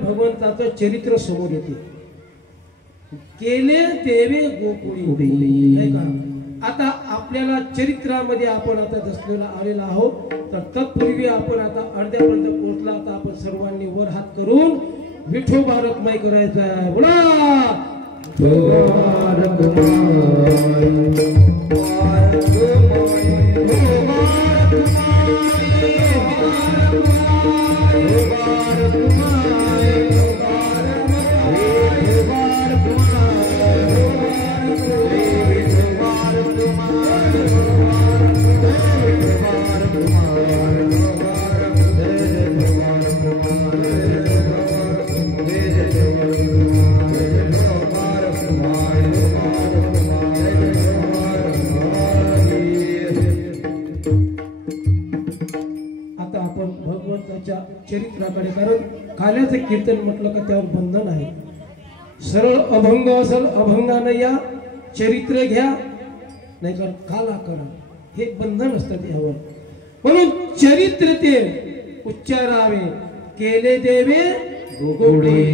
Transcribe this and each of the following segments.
भगवंताचं चरित्र समोर येते. केले देवे गोकुळी, नाही का. आता आपल्याला चरित्रामध्ये आपण आता दसलेला आलेला आहोत. तर तत्पूर्वी आपण आता अर्ध्यापर्यंत पोहोचला. आता आपण सर्वांनी वर हात करून विठो भारतमय करायचं आहे. बोला चरित्राकडे. कारण काल्याचं कीर्तन म्हटलं का त्यावर बंधन आहे. सरळ अभंग असेल, अभंगानं या, चरित्र घ्या, नाही तर काला करा, हे बंधन असतात यावर. म्हणून चरित्र ते उच्चारावे, केले देवे गोकुळे.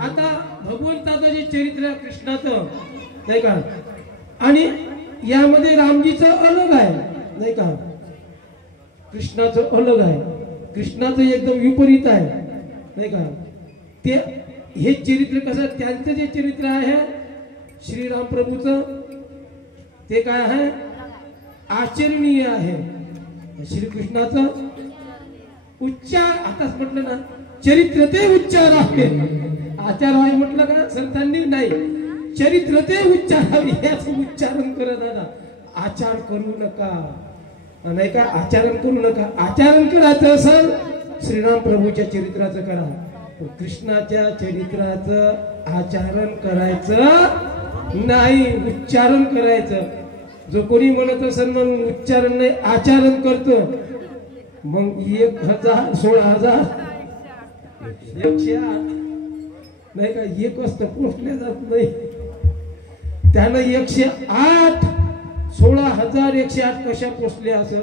आता भगवंताचं जे चरित्र आहे कृष्णाचं, नाही का, आणि यामध्ये रामजीचं अलग आहे, नाही का, कृष्णाचं अलग आहे. कृष्णाचं एकदम विपरीत आहे, नाही का. ते हे चरित्र कसं, त्यांचं जे चरित्र आहे श्रीराम प्रभूचं, ते काय आहे, आचरणीय आहे. श्रीकृष्णाचं उच्चार, आताच म्हटलं ना, चरित्र ते उच्चार आहे. आचार आहे म्हटलं का संतांनी, नाही, चरित्र ते उच्चारावे, याच उच्चारण करत दादा. आचार करू नका, नाही का, आचरण करू नका. आचरण करायचं असेल श्रीराम प्रभूच्या चरित्राचं करा, कृष्णाच्या चरित्राचं आचरण करायचं नाही, उच्चारण करायचं. जो कोणी म्हणत असेल मग उच्चारण नाही आचरण करतो, मग 1000 16,000 108, नाही का, एक वाजता पोचल्या जात नाही. त्यानं 108 16,108 कशा पोचले असेल.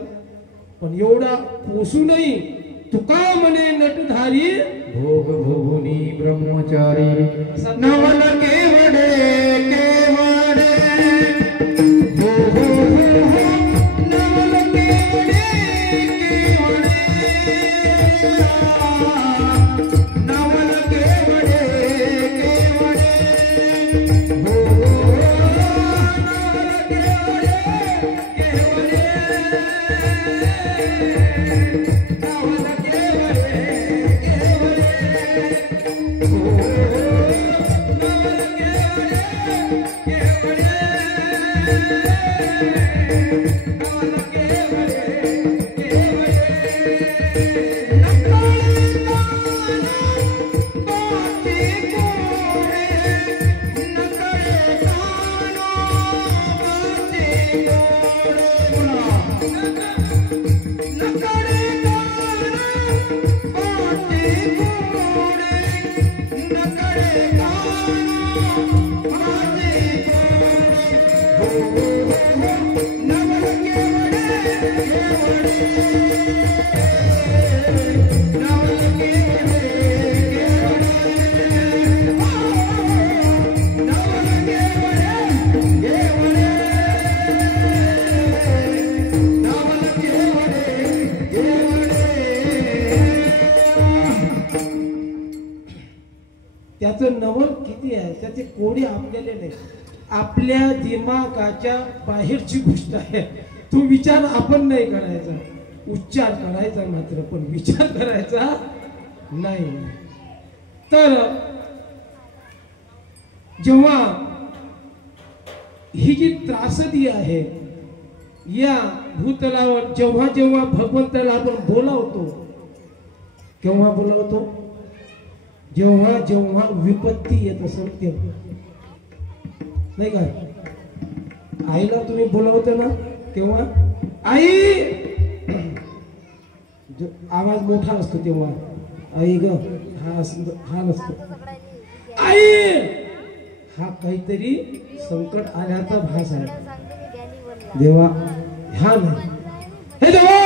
पण एवढा पोसूनही तुका म्हणे नटधारी भोग भोगुनी ब्रह्मचारी नवल केवडे केवडे हो हो हो नवल केवडे केवडे नवल केवडे केवडे हो त्याचं नवल किती आहे, त्याचे कोडे आपल्याला नाही, आपल्या दिमागाच्या बाहेरची गोष्ट आहे. तो विचार आपण नाही करायचा, उच्चार करायचा मात्र, पण विचार करायचा नाही. तर जेव्हा ही जी त्रासदी आहे या भूतलावर, जेव्हा जेव्हा भगवंताला आपण बोलावतो, केव्हा बोलावतो, जेव्हा जेव्हा विपत्ती येत असेल तेव्हा, नाही का. आईला तुम्ही बोलवता ना तेव्हा, आई, आवाज मोठा असतो तेव्हा, आई ग, हा नसतो आई, हा काहीतरी संकट आल्याचा भास आहे. देवा हा नाही, हे देवा.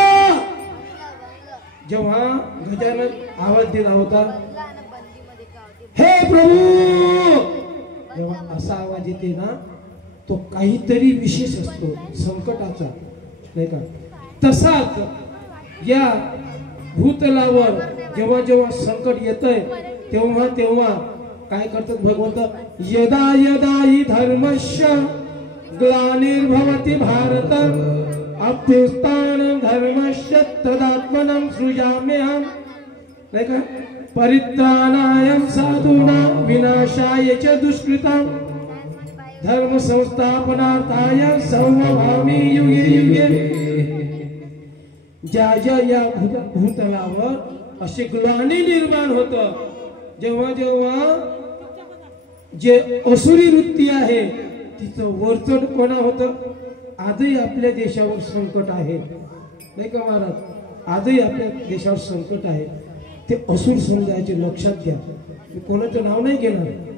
जेव्हा गजानन आवाज दिला होता प्रभू जेव्हा असा आवाज येते ना तो काहीतरी विशेष असतो संकटाचा, नाही का? तसाच या भूतलावर जेव्हा जेव्हा संकट येतंय तेव्हा तेव्हा काय करतात भगवंत? यदा यदा हि धर्मस्य ग्लानिर्भवति भारत अभ्युत्थानं धर्मस्य तदात्मनं सृजाम्यहं, नाही का? परित्राणाय साधूनां विनाशाय च दुष्कृतां धर्म संस्थापनार्थाय संभवामि युगे युगे। ज्या ज्या या भूतलावर असे ग्लानी निर्माण होतं, जेव्हा जेव्हा जे असुरी वृत्ती आहे तिचं वरचढपणा होतं। आजही आपल्या देशावर संकट आहे, नाही का महाराज? आजही आपल्या देशावर संकट आहे। ते असुर समजायचे, लक्षात घ्या। मी कोणाचं नाव नाही घेणार।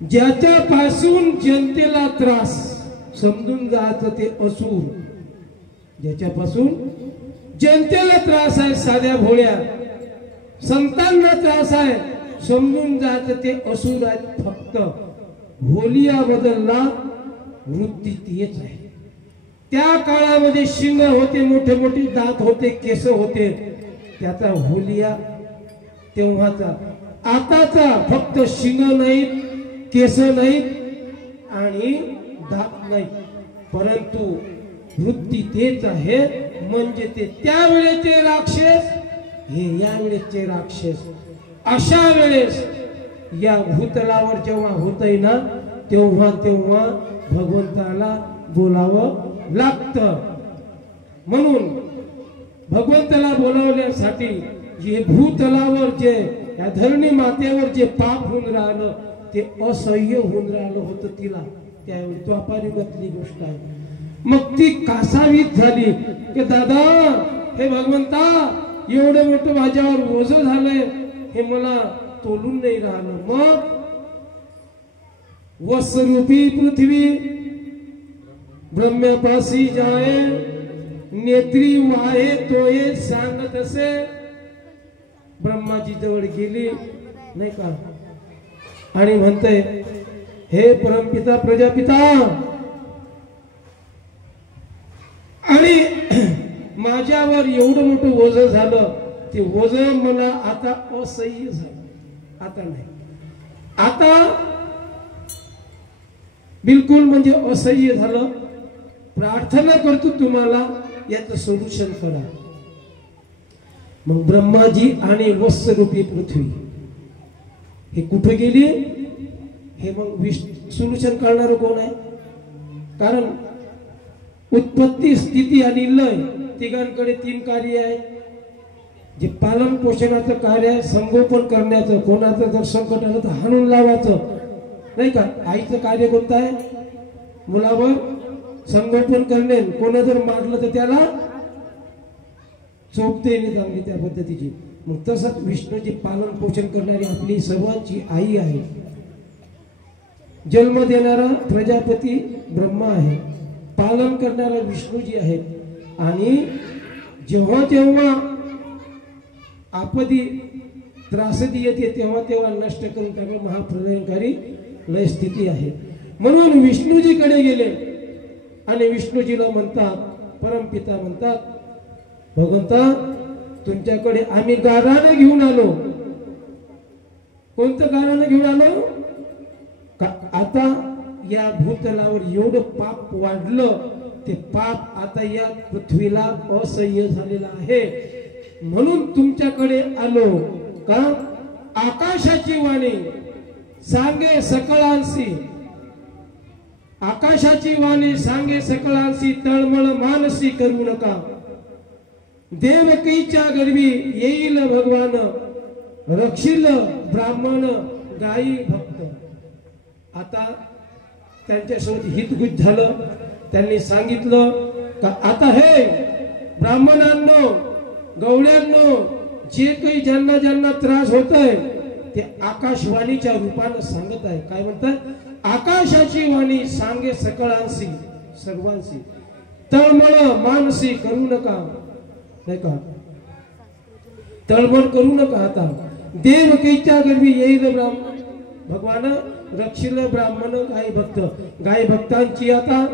ज्याच्यापासून जनतेला त्रास समजून जायचं ते असुर, ज्याच्यापासून जनतेला त्रास आहे, साध्या भोळ्या संतांना त्रास आहे, समजून जायचं ते असुर आहेत। फक्त होलिया बदलला, वृत्ती तीच आहे। त्या काळामध्ये शिंग होते, मोठे मोठे दात होते, केस होते, त्याचा होलिया तेव्हाचा। आताचा फक्त शिंग नाहीत, केस नाहीत आणि दात नाहीत, परंतु वृत्ती तेच आहे। म्हणजे ते त्यावेळेचे राक्षस, हे यावेळेचे राक्षस। अशा वेळेस या भूतलावर जेव्हा होतय ना तेव्हा तेव्हा भगवंताला बोलावं लागतं। म्हणून भगवंताला बोलावण्यासाठी जे भूतलावर जे या धरणी मातेवर जे पाप होऊन राहिलं ते असह्य होऊन राहिलं होतं तिला, त्यावेळी द्वापारयुगातली गोष्ट आहे। मग ती कासावीस झाली की दादा हे भगवंता एवढं मोठं माझ्यावर ओझं झालंय, हे मला तोलून नाही राहिलं। मग वस्रूपी पृथ्वी ब्रह्मपासी जाए, नेत्री वाहे तोये सांगत असे। ब्रह्माजी जवळ गेली, नाही का? आणि म्हणते हे परमपिता प्रजापिता, आणि माझ्यावर एवढं मोठं ओझं झालं, ते ओझं मला आता असह्य झालं। आता नाही, आता बिलकुल म्हणजे असह्य झालं। प्रार्थना करतो तुम्हाला याचं सोल्युशन करा। मग ब्रह्माजी आणि वत्सरूपी पृथ्वी हे कुठे गेली? हे मग सोल्युशन करणार कोण आहे? कारण उत्पत्ती, स्थिती आणि लय तिघांकडे तीन कार्य आहे। जे पालन पोषणाचं कार्य आहे, संगोपन करण्याचं, कोणाचं जर संकट आलं तर हाणून लावायचं, नाही का? आईचं कार्य कोणतं आहे? मुलावर संगोपन करणे, कोणा जर मारलं तर त्याला चोप देणे चांगली, त्या पद्धतीची। मग तसंच विष्णूची पालन पोषण करणारी आपली सर्वांची आई आहे। जन्म देणारा प्रजापती ब्रह्मा आहे, पालन करणारा विष्णूजी आहे। आणि जेव्हा जेव्हा आपदी त्रासदी येते तेव्हा तेव्हा नष्ट करून टाकणं महाप्रलयकारी लय स्थिती आहे। म्हणून विष्णूजीकडे गेले आणि विष्णूजीला म्हणतात, परमपिता म्हणतात, भगवंता तुमच्याकडे आम्ही गाराने घेऊन आलो। कोणतं गाराने घेऊन आलो? आता या भूतलावर एवढं पाप वाढलं, ते पाप आता या पृथ्वीला असह्य झालेलं आहे, म्हणून तुमच्याकडे आलो। का? आकाशाची वाणी सांगे सकळांसी, आकाशाची वाणी सांगे सकळांसी, तळमळ मानसी करू नका। देवकीच्या गर्भी येईल भगवान, रक्षील ब्राह्मण गायी भक्त। आता त्यांच्यासोबत हितगुज झालं। त्यांनी सांगितलं का आता हे ब्राह्मणांनो, गवळ्यांनो, जे काही ज्यांना ज्यांना त्रास होतोय ते आकाशवाणीच्या रूपानं सांगत आहे। काय म्हणतात? आकाशाची वाणी सांगे सकळांसी, सर्वांसी, तळमळ मानसी करू नका, नाही का? तळमळ करू नका। आता देवकीच्या गर्भी येईल ब्राह्मण, भगवान रक्षिल ब्राह्मण गाय भक्तांची आता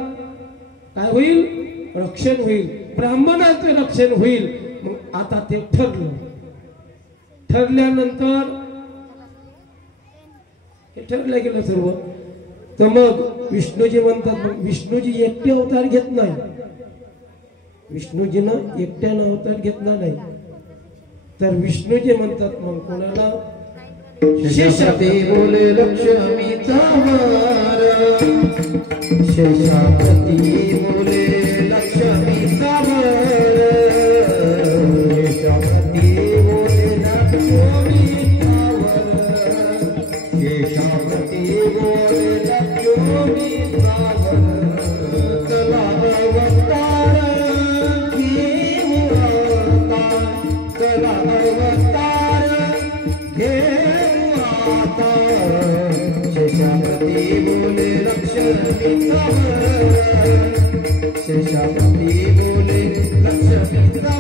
काय होईल? रक्षण होईल, ब्राह्मणाचं रक्षण होईल. मग आता ते ठरलं. ठरल्यानंतर हे ठरलं गेलं सर्व. तर मग विष्णूजी म्हणतात, मग विष्णूजी एकटे अवतार घेत नाही. विष्णूजीनं एकट्यानं अवतार घेतला नाही. तर विष्णूजी म्हणतात मग कोणाला? शेषापती बोले लक्ष्मीचा वार, शेषापती बोले लक्ष्मीचा वार, शेषापती बोले लक्ष्मीचा वार, शेषापती बोले लक्ष्मीचा वार. चला अवतार घेऊ आता, चला अवतार घेऊ आता, शेषापती बोले लक्ष्मीचा वर, शेषापती बोले लक्ष्मीचा वर.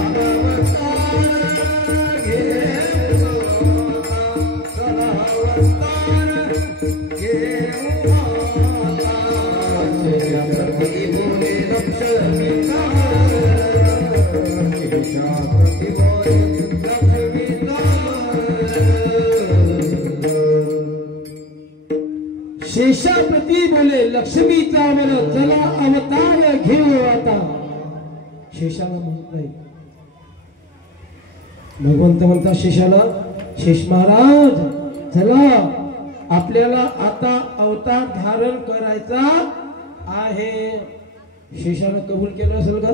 चला अवतार घेऊ आता, चला अवतार घेऊ आता, शेषापती बोले लक्ष्मीचा वर, शेषापती बोले शेषापती बोले लक्ष्मीचा वर, चला अवतार घेऊ आता. शेषाला म्हणत नाही. भगवंत म्हणतात शेषाला, शेष महाराज चला आपल्याला आता अवतार धारण करायचा आहे. शेषानं कबूल केलं असेल का?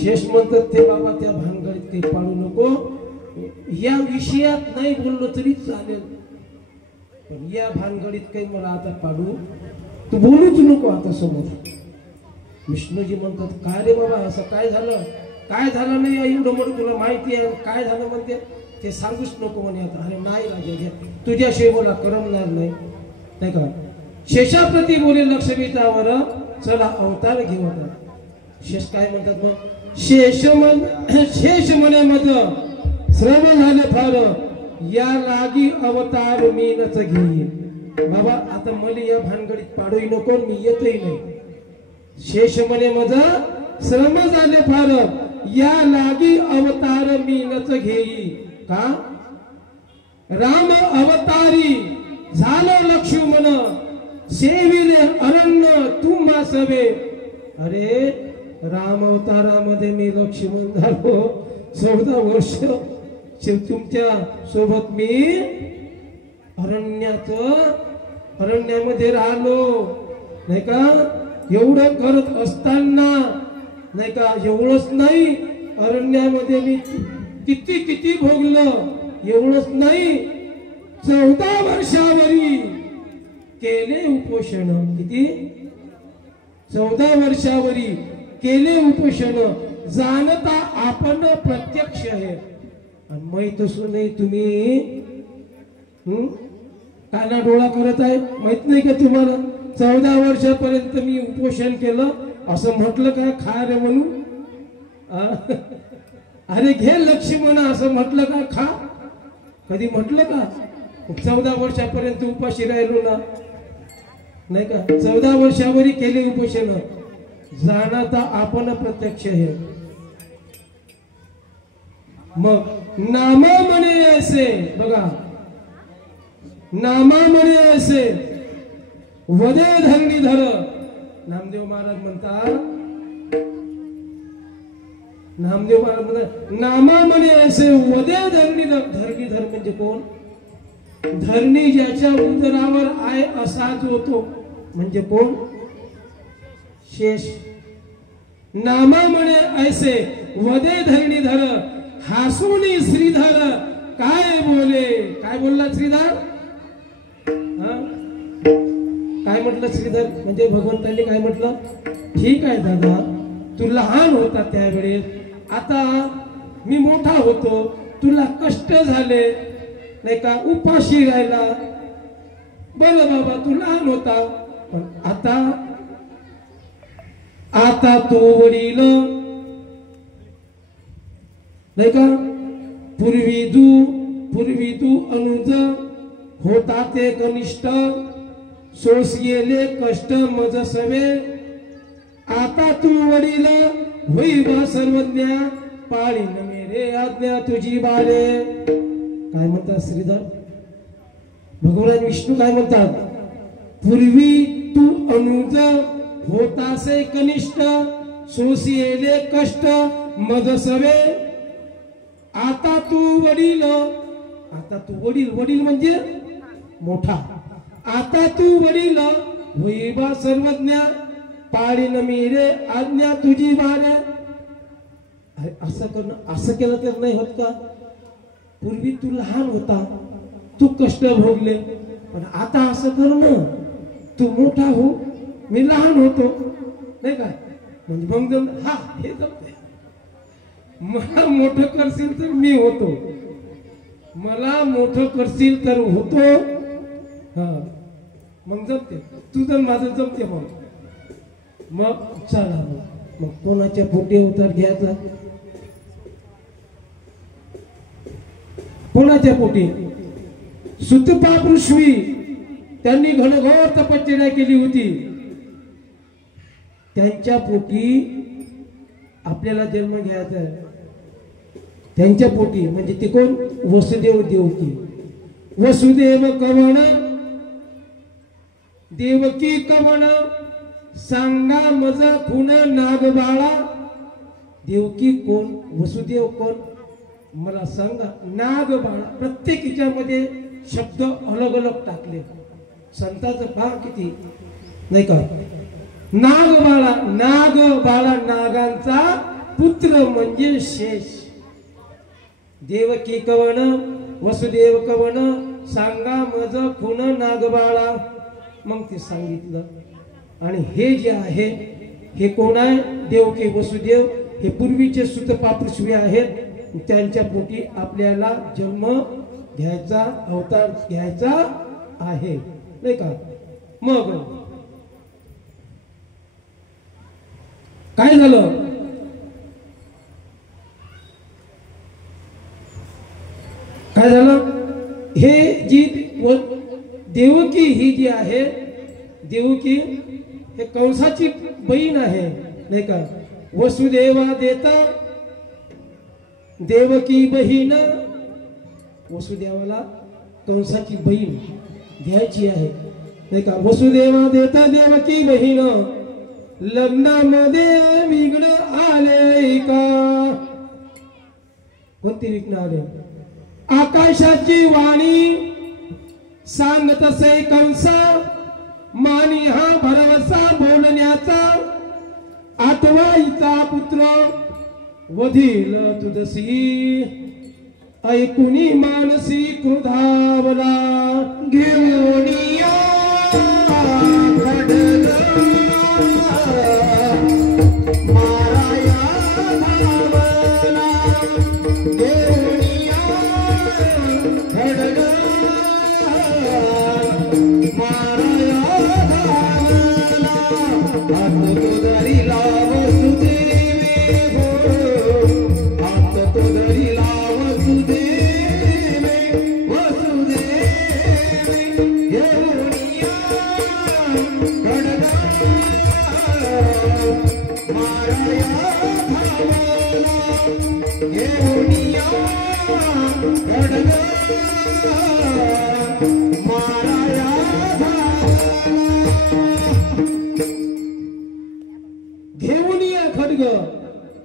शेष म्हणतात ते बाबा त्या भानगडीत काही पाडू नको, या विषयात नाही बोललो तरी चालेल, पण या भानगडीत काही मला आता पाडू तू बोलूच नको आता समोर. विष्णूजी म्हणतात काय रे बाबा असं काय झालं? काय झालं नाही एवढं मोठं तुला माहिती आहे, काय झालं म्हणते ते सांगूच नको म्हणे आता. अरे नाही राजा घ्या, तुझ्याशिवाय मला करमणार नाही का? शेषाप्रती बोले लक्ष्मीचा वर, चला अवतार घेऊ आता. शेष काय म्हणतात मग? शेष म्हणे मज श्रम झाले फार, या लागी अवतार मी नच घेईन. बाबा आता मला या भानगडीत पाडूही नको, मी येतही नाही. शेष म्हणे मज श्रम झाले फार, या लागी अवतार मी नच घेई. का? राम अवतारी झालं लक्ष्मण, सेविले अरण्य तुम्हा सवे. अरे राम अवतारामध्ये मी लक्ष्मण झालो, 14 वर्ष तुमच्या सोबत मी अरण्यामध्ये राहिलो नाही का? एवढं करत असताना नाही का, एवढंच नाही अरण्यामध्ये मी किती भोगलं. एवढंच नाही 14 वर्षावरी केले उपोषण. किती? 14 वर्षावरी केले उपोषण, जाणता आपण प्रत्यक्ष आहे. आणि माहित असून नाही तुम्ही काना डोळा करत आहे. माहित नाही का तुम्हाला? 14 वर्षापर्यंत मी उपोषण केलं असं म्हटलं का? खा रे म्हणून. अरे घे लक्ष्मण असं म्हटलं का? खा कधी म्हटलं का? 14 वर्षापर्यंत उपाशी राहिलो ना नाही का? 14 वर्षावरी केले उपोषण, जाणता आपण प्रत्यक्ष आहे. मग नामा म्हणे असे बघा, नामा म्हणे असे वदे धरणीधर. नामदेव महाराज म्हणतात, नामा म्हणे असे वदे धरणीधर म्हणजे कोण? धरणी ज्याच्या उदरावर आहे असा जो तो म्हणजे कोण? शेष. नामा म्हणे ऐसे वदे धरणीधर, हासुनी श्रीधर काय बोले. काय बोलला श्रीधर? काय म्हटलं श्रीधर? म्हणजे भगवंतांनी काय म्हटलं? ठीक आहे दादा, तू लहान होता त्यावेळेस, आता मी मोठा होतो, तुला कष्ट झाले नाही का, उपाशी राहिला. बरं बाबा तू लहान होता, पण आता तू वडील नाही का? पूर्वी तू अनुज होता ते कनिष्ठ, सोसियेले कष्ट मज सवे, आता तू वडील होई व सर्वज्ञ, पाळी न मेरे आज्ञा तुझी बाळे. काय म्हणतात श्रीधर? भगवान विष्णू काय म्हणतात? पूर्वी तू अनुज होतासे कनिष्ठ, सोसियेले कष्ट मज सवे, आता तू वडील. आता तू वडील म्हणजे मोठा. आता तू वडील होई बा सर्वज्ञ, पाळी न मेरे आज्ञा तुझी बाळे. असं करणं, असं केलं तर नाही होत का? पूर्वी तू लहान होता, तू कष्ट भोगले, पण आता असं करणं, तू मोठा हो, मी लहान होतो, नाही काय? म्हणजे मग हा हे जमते. मला मोठं करशील तर मी होतो, मला मोठं करशील तर होतो. हा मग जमते, तुझं माझं जमते. मग चला मग कोणाच्या पोटी अवतार घ्यायचा? कोणाच्या पोटी? सुतपा पृथ्वी, त्यांनी घनघोर तपश्चर्या केली होती, त्यांच्या पोटी आपल्याला जन्म घ्यायचा आहे. त्यांच्या पोटी म्हणजे ते कोण? वसुदेव देवकी. वसुदेव कवण देवकी कवण, सांगा मज खुन नागबाळा. देवकी कोण? वसुदेव कोण? मला सांगा. नागबाळा, प्रत्येक ह्याच्यामध्ये शब्द अलग अलग टाकले. संतांचं भाग किती नाही का? नागबाळा, नागबाळा नागांचा पुत्र म्हणजे शेष. देवकी कवण वसुदेव कवण, सांगा मज खुन नागबाळा. मग ते सांगितलं. आणि हे जे आहे हे कोण आहे? देवकी वसुदेव हे पूर्वीचे सुतपा पृथ्वी आहेत. त्यांच्या पोटी आपल्याला जन्म घ्यायचा, अवतार घ्यायचा आहे, नाही का? मग काय झालं? काय झालं? हे जी देवकी ही जी आहे, देवकी हे कंसाची बहीण आहे, नाही का? वसुदेवा देता देवकी बहीण. वसुदेवाला कंसाची बहीण घ्यायची आहे, नाही का? वसुदेवा देता देवकी बहीण, लग्नामध्ये विघ्न आले का? कोणती विघ्न आले? आकाशाची वाणी सांगत असे कंसा, मानी हा भरवसा बोलण्याचा, आठवाईचा पुत्र वधील तुझसी, ऐकुनी मानसी क्रोधावला. घेऊन या खड्ग माराया धावला, घेऊन या खड्ग माराया धावला. हात तो धरिला वसुदेवे हो, हात तो धरिला वसुदेवे, वसुदेवे घेऊन या खड्ग माराया धावला, घेऊन या खड्ग माराया घेऊन या खड्ग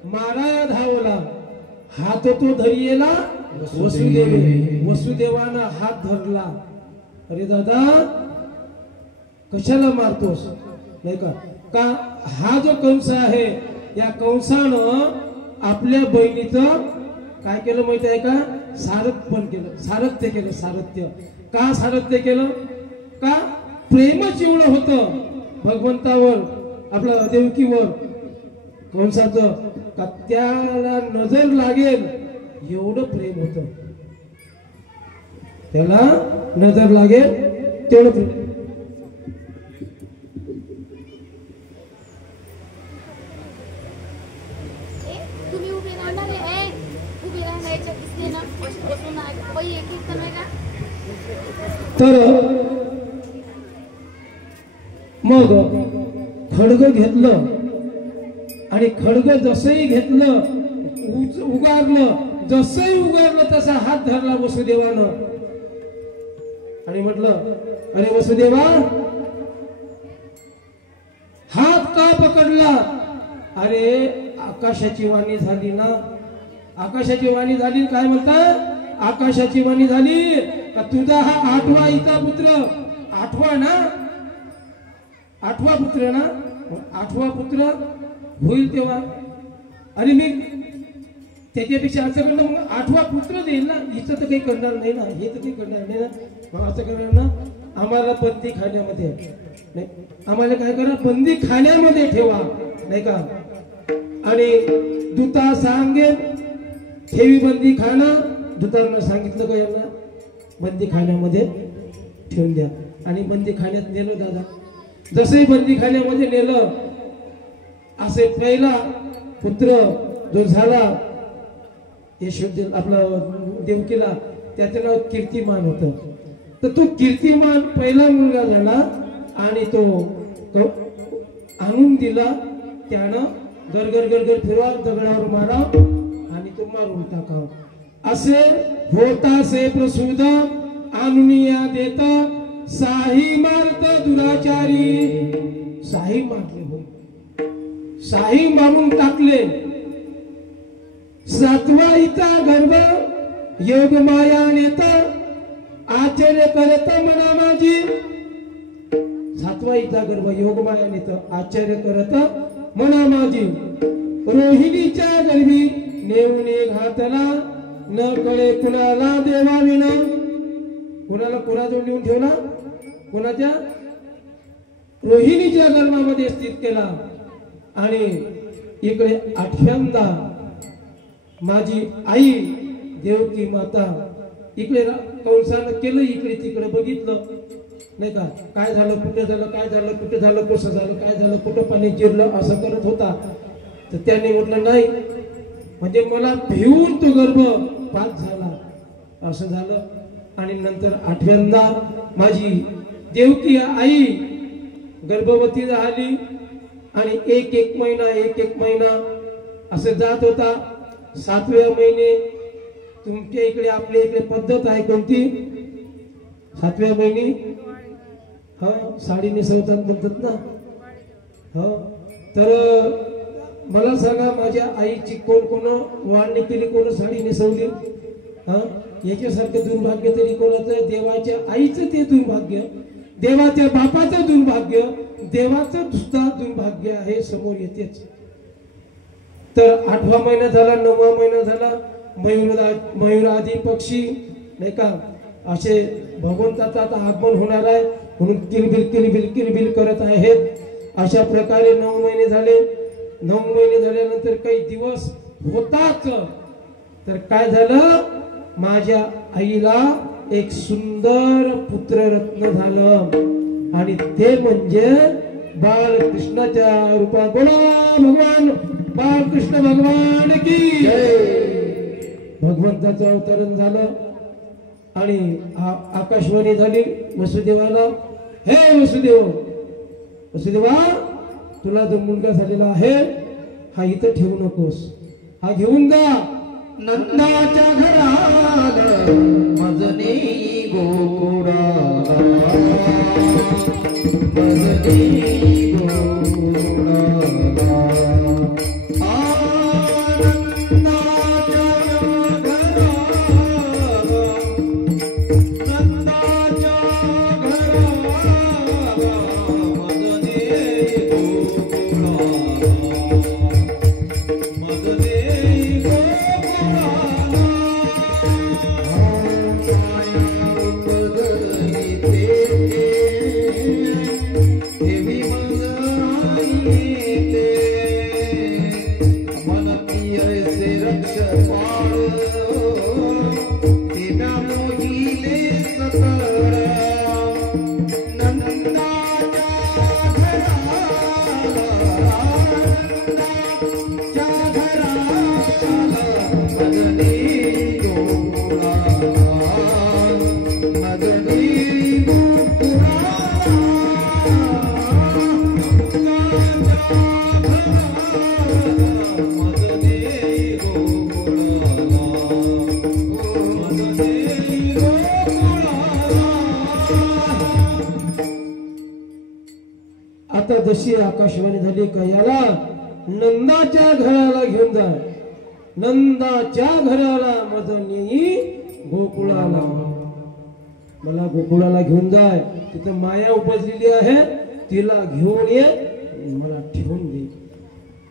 माराया धावला. हात तो धरियेला वसुदेवे, वसुदेवाना हात धरला. अरे दादा कशाला मारतोस, नाही का? का हा जो कंस आहे, या कंसानं आपल्या बहिणीचं काय केलं माहिती आहे का? सारथपण केलं, सारथ्य केलं. सारथ्य का सारथ्य केलं? का प्रेमच एवढं होतं भगवंतावर, आपल्या देवकीवर कंसाचं, का त्याला नजर लागेल एवढं प्रेम होतं. त्याला नजर लागेल तेवढं प्रेम. तुम्ही उभे राहणार आहे, उभे याच्या दिसते ना बसून पै एक एक तर नाही का तर मग खडग घेतलं आणि खडग जसंही घेतलं उगारलं, जसंही उगारलं तसा हात धरला वसुदेवानं आणि म्हटलं, अरे वसुदेवा, हात का पकडला? अरे आकाशाची वाणी झाली ना, आकाशाची वाणी झाली. काय म्हणतात? आकाशाची वाणी झाली का तुझा हा 8वा इता पुत्र, 8वा ना, 8वा पुत्र ना, 8वा पुत्र होईल तेव्हा. अरे मी त्याच्यापेक्षा असं करणार, मग 8वा पुत्र देईल ना, हिचं तर काही करणार नाही ना, हे तर काही करणार नाही ना, मग असं करणार ना, आम्हाला बंदी खाण्यामध्ये नाही, आम्हाला काय करा, बंदी खाण्यामध्ये ठेवा, नाही का. आणि दूता सांगेल ठेवी बंदी खाना, दूतांना सांगितलं का यांना बंदी खाण्यामध्ये ठेवून द्या. आणि बंदी खाण्यात नेलं दादा. जसंही बंदी खाण्यामध्ये नेलं, असे पहिला पुत्र जो झाला यशोद आपला देवकीला, त्याचं नाव कीर्तिमान होतं. तर तो कीर्तिमान पहिला मुलगा झाला आणि तो आणून दिला. त्यानं गरगर गरगर फिरवा, दगडावर मारा आणि तो मारून टाका. असे होता से प्रसूद आणुनिया देता, साही मारत दुराचारी. साही मारले, हो, साही मारून टाकले. 7वा इता गर्भ योग माया नेता, आश्चर्य करत मना माझी. 7वा इता गर्भ योग माया नेता, आश्चर्य करत मना माझी. रोहिणीच्या गर्भी नेवणे घातला, न कळे कुणाला देवाविना. कुणाला कोणाजवळ नेऊन ठेवला? कोणाच्या? रोहिणीच्या गर्भामध्ये स्थित केला. आणि इकडे 8व्यांदा माझी आई देवकी माता इकडे कंसानं केलं, इकडे तिकडे बघितलं, नाही का, काय झालं, कुठं झालं, काय झालं, कुठं झालं, कसं झालं, काय झालं, कुठं पाणी जिरलं, असं करत होता. तर त्याने म्हटलं नाही, म्हणजे मला भिवून तो गर्भ पास झाला, असं झालं. आणि नंतर 8व्यांदा माझी देवकी आई गर्भवती झाली आणि एक महिना असं जात होता. 7व्या महिने तुमच्या इकडे आपल्या इकडे पद्धत आहे कोणती? 7व्या महिने हा साडी नेसवतात म्हणतात ना. हो, तर मला सांगा, माझ्या आईची कोण वाढणी केली, कोण साडी नेसवली? हा, याच्यासारखं दुर्भाग्य तरी कोणाचं? देवाच्या आईचं ते दुर्भाग्य, देवाच्या बापाचं दुर्भाग्य, देवाचं सुद्धा दुर्भाग्य आहे, समोर येतेच. तर 8वा महिना झाला, 9वा महिना झाला, मयूरादी पक्षी, नाही का, असे भगवंताचं आता आगमन होणार आहे म्हणून किलबिल करत आहेत. अशा प्रकारे 9 महिने झाले. 9 महिने झाल्यानंतर काही दिवस होताच, तर काय झालं, माझ्या आईला एक सुंदर पुत्ररत्न झालं आणि ते म्हणजे बाळकृष्णाच्या रूपात. बोला भगवान बाळकृष्ण भगवान की जय. भगवंताचं अवतरण झालं आणि आकाशवाणी झाली वसुदेवाला, हे वसुदेवा, तुला जो मुलगा झालेला आहे हा इथं ठेवू नकोस, हा घेऊन जा नंदाच्या घराला मजनी गोकुळाला, मजनी गोकुळाला. Baby जशी आकाशवाणी झाली का याला नंदाच्या घराला घेऊन जा, नंदाच्या घराला मज नेई गोकुळाला, मला गोकुळाला घेऊन जाय, तिथं माया उपजलेली आहे, तिला घेऊन ये, मला ठेवून दे.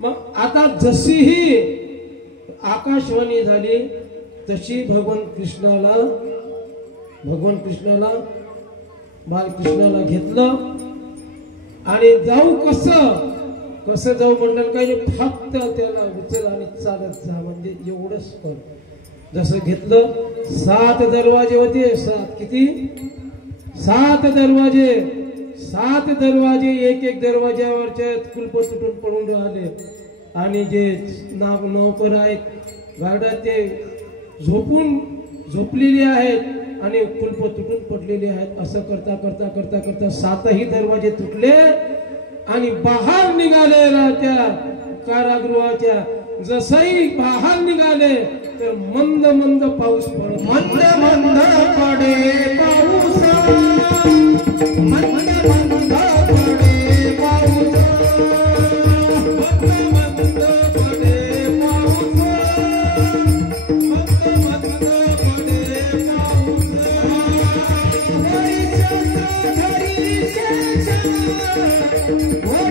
मग आता जशीही आकाशवाणी झाली तशी भगवान कृष्णाला बालकृष्णाला घेतलं आणि जाऊ कसं जाऊ म्हणलं काही फक्त त्याला उचल आणि चालत जा, म्हणजे एवढंच कर. जसं घेतलं 7 दरवाजे होते, 7 किती 7 दरवाजे, 7 दरवाजे, एक दरवाज्यावरचे कुलप तुटून पडून राहिले आणि जे नौकर आहेत गार्डात ते झोपलेले आहेत आणि कुलप तुटून पडलेले आहेत. असं करता करता करता करता 7ही दरवाजे तुटले आणि बाहेर निघाले त्या कारागृहाच्या. जसही बाहेर निघाले तर मंद मंद पाऊस पडत, मंद मंद पडे पाऊस, मंद मंद पडे पाऊस, मंद मंद पडे पाऊस, मंद मंद पडे पाऊस.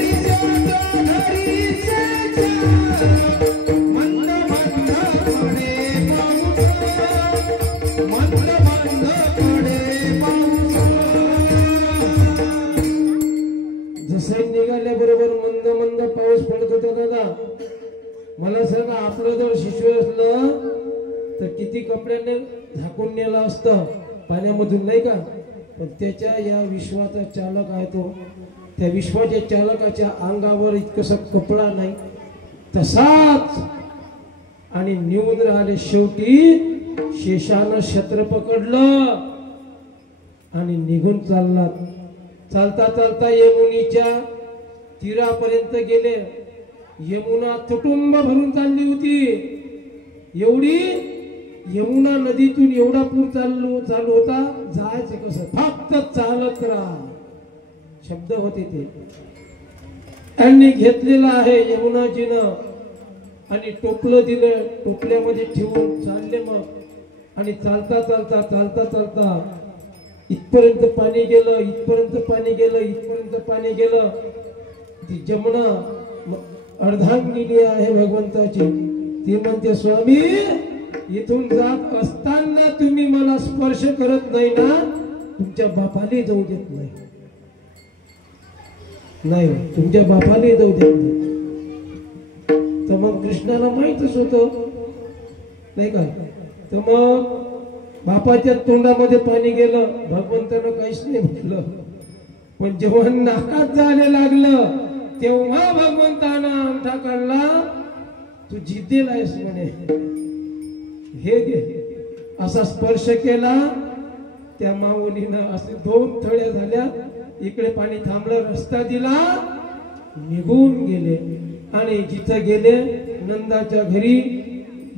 जसं निघाल्याबरोबर मंद मंद पाऊस पडत होता. दादा मला सांगा, आपलं जर शिशू असलं तर किती कपड्याने झाकून नेलं असतं पाण्यामधून, नाही का? पण त्याच्या या विश्वाचा चालक आहे तो, त्या विश्वाच्या चालकाच्या अंगावर इतकसा कपडा नाही, तसाच आणि निवून राहिले. शेवटी शेषानं छत्र पकडलं आणि निघून चालला. चालता चालता यमुनीच्या तीरापर्यंत गेले. यमुना तुटुंब भरून चालली होती. एवढी यमुना नदीतून एवढा पूर चालू होता, जायचं कसं? फक्त चालत राहा शब्द होते ते. त्यांनी घेतलेला आहे यमुनाजीनं आणि टोपलं दिलं, टोपल्यामध्ये ठेवून चालले मग. आणि चालता चालता चालता चालता इथपर्यंत पाणी गेलं, इथपर्यंत पाणी गेलं, इथपर्यंत पाणी गेलं. ती जमुना अर्धांगिनी आहे भगवंताची. ती म्हणते, स्वामी इथून जात असताना तुम्ही मला स्पर्श करत नाही ना, तुमच्या बापाला जाऊ देत नाही, नाही तुमच्या बापाला जाऊ देत नाही. तर मग कृष्णाला माहितच होतं, नाही का? तर मग बापाच्या तोंडामध्ये पाणी गेलं, भगवंतानं काहीच नाही म्हटलं. पण जेव्हा नाकात जायला लागलं तेव्हा भगवंतानं अंगठा काढला, तू जिद्देला आहेस म्हणे, हे घे. असा स्पर्श केला त्या माऊलीनं. असे 2 थळ्या झाल्या, इकडे पाणी थांबलं, रस्ता दिला, निघून गेले. आणि जिथं गेले नंदाच्या घरी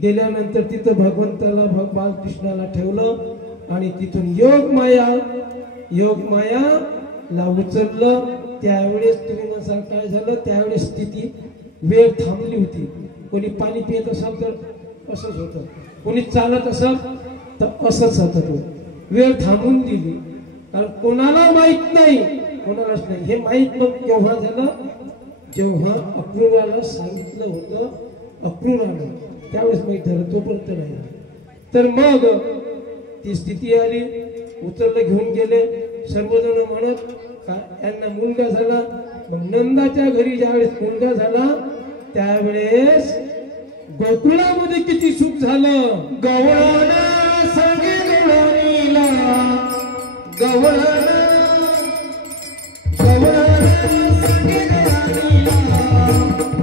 गेल्यानंतर तिथं भगवंताला बालकृष्णाला ठेवलं आणि तिथून योग मायाला उचललं. त्यावेळेस तुम्ही नसाल काय झालं, त्यावेळेस स्थिती वेळ थांबली होती. कोणी पाणी पित असाल तर असंच होतं, कोणी चालत असाल तर असंच होतं. वेळ थांबून दिली, कारण कोणाला माहित नाही, कोणालाच नाही. हे माहित मग केव्हा झालं, जेव्हा अक्रूराला सांगितलं होतं. अक्रूराला त्यावेळेस माहित झालं, तोपर्यंत नाही. तर मग ती स्थिती आली, उचललं, घेऊन गेले. सर्वजण म्हणत यांना मुलगा झाला. मग नंदाच्या घरी ज्यावेळेस मुलगा झाला त्यावेळेस गोकुळामध्ये किती सुख झालं. गवळण संगे गवळणीला, गवळण गवळण संगे गवळणीला,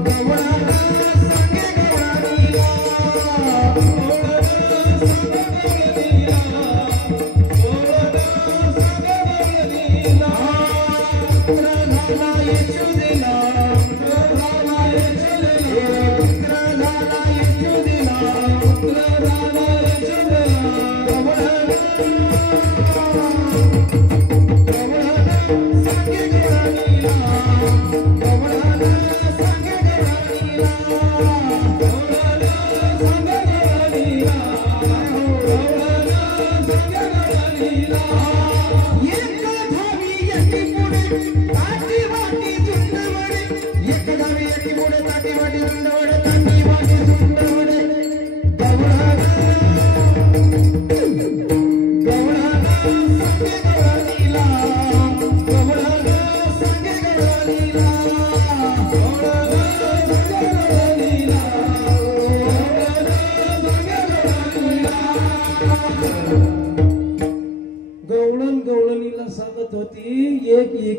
गवळण संगे गवळणीला, गवळण संगे गवळणीला, गवळण संगे गवळणीला. पुत्र झाला येशू दिला, पुत्र झाला येशू दिला, पुत्र झाला येशू दिला, पुत्र झाला येशू दिला. गवळण गवळण संगे गवळणीला,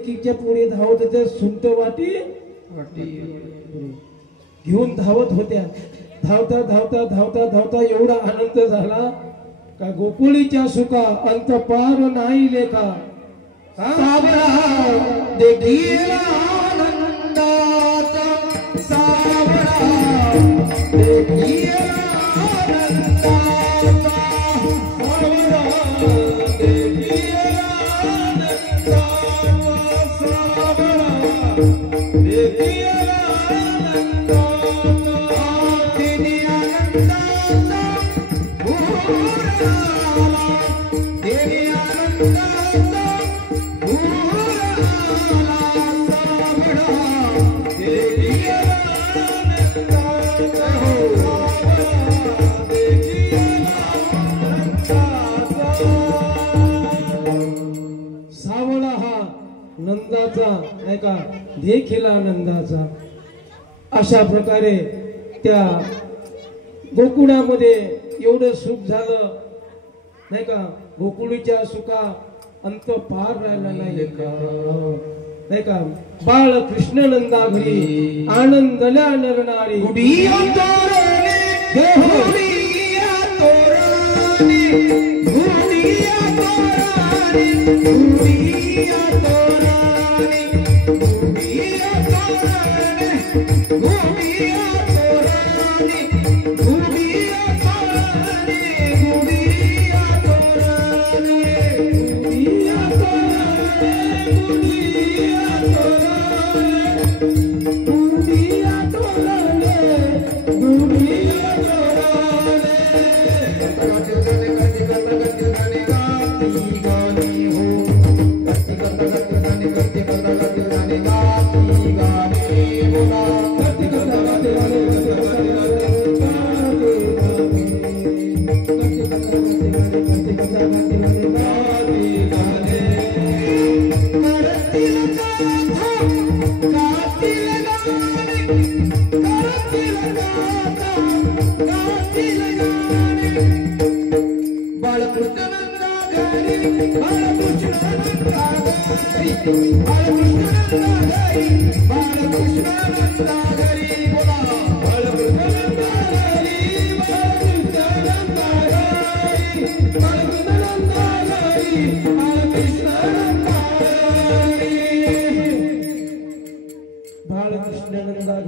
एकीच्या पुढे धावत होत्या सुंट वाटी घेऊन धावत होत्या. धावता धावता धावता धावता एवढा आनंद झाला का गोकुळीच्या सुखा अंत पार नाही लेखा. सावळा देखील आनंदाचा सावळा देखील आनंदाचा सावळा देखील आनंदाचा सावळा देखील आनंदाचा तिने आनंदाचा भूराला तिने आनंदाचा सावळा हा नंदाचा नाही का देखील आनंदाचा. अशा प्रकारे त्या गोकुळामध्ये एवढं सुख झालं नाही का. गोकुळीच्या सुखा अंत पार राहिला नाही का. बाळ कृष्ण नंदा घरी आनंदल्या नरनारी गुडिया तोरणे गुडिया तोरणे गुडिया तोरणे गुडिया तोरणे गुडिया तोरणे गुडिया तोरणे गुडिया तोरणे गुडिया तोरणे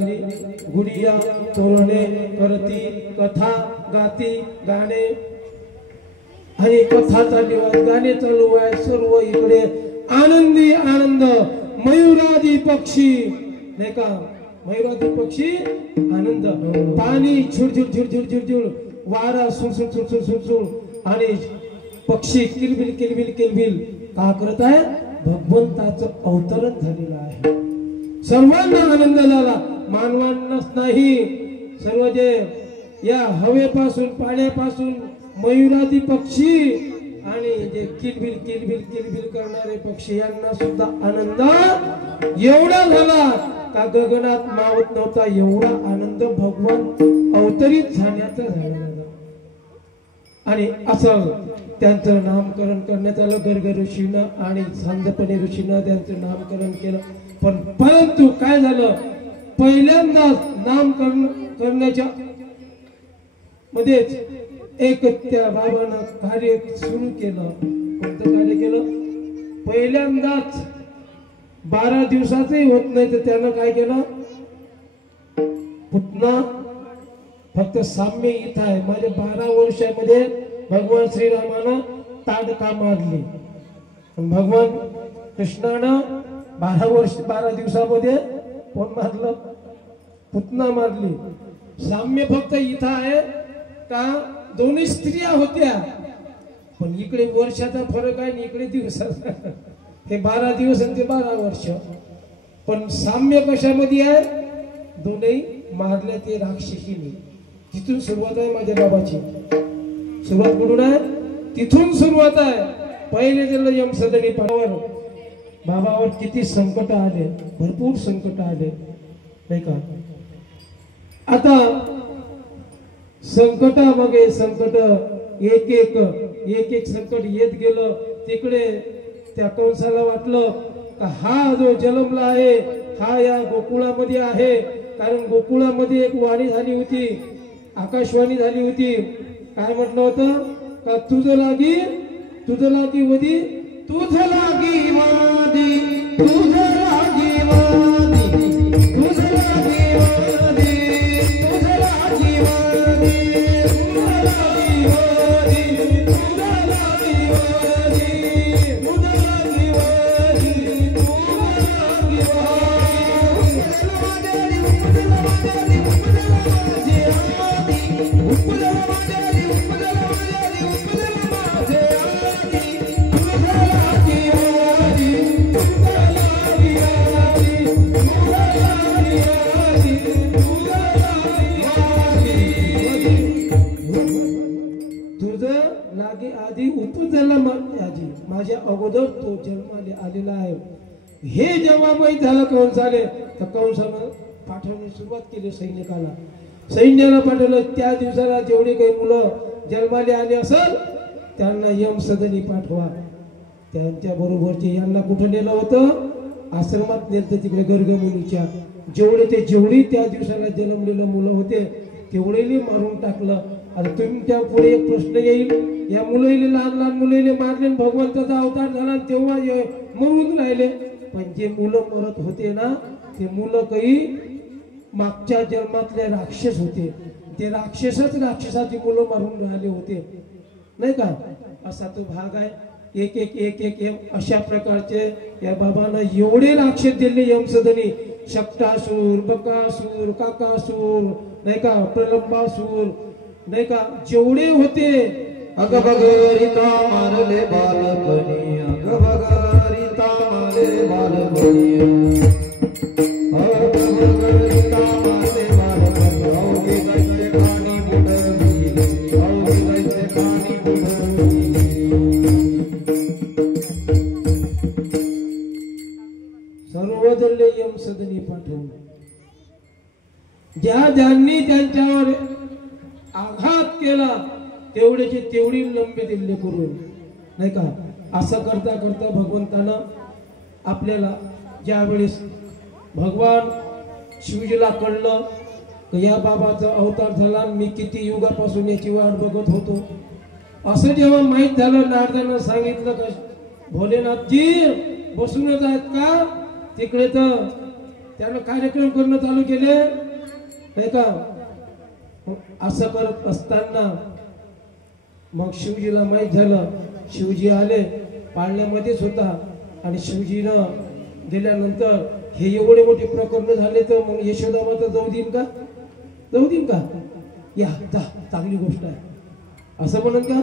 गुडिया गुडिया तोरणे करती कथा गाती गाणे आणि कथा चालू आहे गाणे चालू आहे सर्व इकडे आनंदी आनंद. मयुरादी पक्षी नाही का मयुरादी पक्षी आनंद. पाणी झुडझुड झुडझुड झुडझुड वारा सुळसुळ सुळसुळ सुळसुळ आणि पक्षी किलबिल किलबिल किलबिल का करत आहे. भगवंताचं अवतरण झालेलं आहे. सर्वांना आनंद झाला मानवांनाच नाही. सर्व जे या हवेपासून पाण्यापासून मयुरादी पक्षी आणि जे किलबिल किलबिल किलबिल करणारे पक्षी यांना सुद्धा आनंद एवढा झाला का गगनात मावत नव्हता. एवढा आनंद भगवान अवतरित झाल्याचा झाला. आणि असं त्यांचं नामकरण करण्यात आलं. गर्ग ऋषीनं आणि सांदपनी ऋषीनं त्यांचं नामकरण केलं. पण परंतु काय झालं पहिल्यांदा नामकरण करण्याच्या मध्येच एक त्या बाबानं कार्य सुरू केलं. कोणतं कार्य केलं. पहिल्यांदाच 12 दिवसाचंही होत नाही तर त्यानं काय केलं. पुतना फक्त साम्य इथं आहे. माझ्या 12 वर्षामध्ये भगवान श्रीरामानं ताडका मारली. भगवान कृष्णानं 12 दिवसामध्ये कोण मारलं. पुतना मारली. साम्य फक्त इथं आहे का दोन्ही स्त्रिया होत्या पण इकडे वर्षाचा फरक आहे इकडे दिवसाचा. हे 12 दिवस आणि ते 12 वर्ष. पण साम्य कशामध्ये आहे. दोन्ही मारले ते राक्षसीने. तिथून सुरुवात आहे माझ्या बाबाची. सुरुवात कुठून आहे. तिथून सुरुवात आहे. पहिले त्याला यमसदनी पावर बाबावर किती संकट आले. भरपूर संकट आले नाही का. आता संकटामागे संकट एक एक संकट येत गेलं. तिकडे त्या कंसाला वाटलं का हा जो जन्मला आहे हा या गोकुळामध्ये आहे. कारण गोकुळामध्ये एक वाणी झाली होती, आकाशवाणी झाली होती. काय म्हटलं होतं का तुझं लागी वदी, तुझं लागी वादी, तुझं लागी वादी, तुझं लागी वादी, तुझं लागी वादी, तुझं लागी वादी, तुझं लागी वादी, तुझं लागी वादी, तुझं लागी तुझं लागी आधी उपजला आधी, माझ्या अगोदर तो जन्माला आलेला आहे. हे जेव्हा माहीत झालं कंसाले, तर कंसानं पाठवण्यास सुरुवात केली सैनिकाला. सैन्याला पाठवलं. त्या दिवसाला जेवढे काही मुलं जन्माला आले असेल त्यांना यम सदनी पाठवा. त्यांच्या बरोबरचे यांना कुठं नेलं होतं? आश्रमात नेलं. तिकडे गर्गमुनीच्या जेवढी त्या दिवसाला जन्मलेलं मुलं होते तेवढेली मारून टाकलं. आणि तुमच्या पुढे एक प्रश्न येईल, या मुलं लहान मुलं मारले, भगवंताचा अवतार झाला तेव्हा मरून राहिले. पण जे मुलं मरत होते ना ते मुलं काही मागच्या जन्मातले राक्षस होते. ते राक्षसाची मुलं मारून राहिले होते, नाही का? असा तो भाग आहे. एक एक एक एक एक अशा प्रकारचे या बाबानं एवढे राक्षस दिले यमसदनी. शक्तासूर, बकासूर, काकासूर, नाही का, प्रलंबासूर, नाही का, जेवढे होते. अग बगरिता मारले बालपणी, अग बगरिता मारले बालपणी, अग बगरिता मारले बालपणी, अवघे दैत्य कानी बुडविली, अवघे दैत्य कानी बुडविली. सर्व दल्ले यमसदनी पाठवून ज्यांनी त्यांच्यावर आघात केला तेवढ्याची तेवढी लंबी दिल्ले करून, नाही का? असं करता करता भगवंतानं आपल्याला ज्या वेळेस भगवान शिवजीला कळलं की या बाबाचा अवतार झाला, मी किती युगापासून याची वाट बघत होतो, असं जेव्हा माहीत झालं, नारदानं सांगितलं का भोलेनाथजी बसूनच आहेत का तिकडे, तर त्यानं कार्यक्रम करणं चालू केले, नाही का? असं करत असताना मग शिवजीला माहीत झालं. शिवजी आले, पाळण्यामध्येच होता. आणि शिवजीनं गेल्यानंतर हे एवढे मोठे प्रकरण झाले तर मग यशोदा माता जाऊ देईन का? या जा, चांगली गोष्ट आहे असं म्हणत का?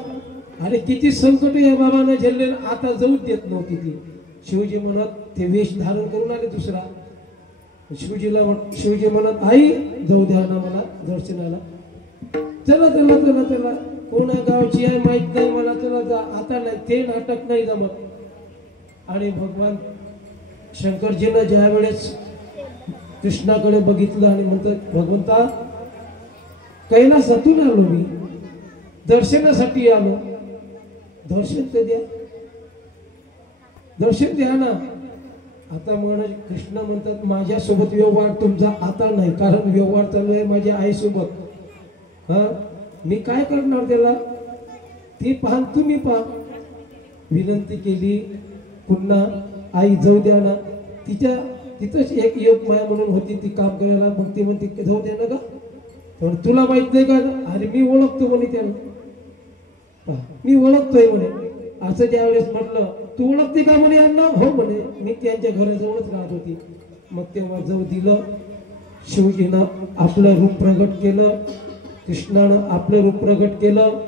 अरे किती संकट या बाबानं झेलले, आता जाऊच देत नव्हती ती. शिवजी म्हणत, ते वेश धारण करून आले दुसरा. शिवजी म्हणत, आई जाऊ द्या ना मला दर्शनाला. चला कोणा गावची आहे माहित नाही मला, चला जा. आता नाही, ते नाटक नाही जमत. आणि भगवान शंकरजीनं ज्या वेळेस कृष्णाकडे बघितलं आणि म्हणतात, भगवंता कैलासातून आलो मी, दर्शनासाठी आलो, दर्शन द्या ना. आता कृष्ण म्हणतात, माझ्यासोबत व्यवहार तुमचा आता नाही, कारण व्यवहार चालू आहे माझ्या आईसोबत. मी काय करणार त्याला, ती पहा, तुम्ही पहा. विनंती केली पुन्हा, आई जाऊ द्या ना. तिथंच एक योग माया म्हणून होती, ती काम करायला. मग ती म्हणते, जाऊ द्या ना का, पण तुला माहित नाही का? अरे मी ओळखतो म्हणे त्याला, मी ओळखतोय म्हणे. असं त्यावेळेस म्हटलं, तू ओळखते का म्हणे यांना? हो म्हणे, मी त्यांच्या घराजवळच राहत होती. मग तेव्हा जाऊ दिलं. शिवजीनं आपलं रूप प्रगट केलं, कृष्णानं आपलं रूप प्रगट केलं.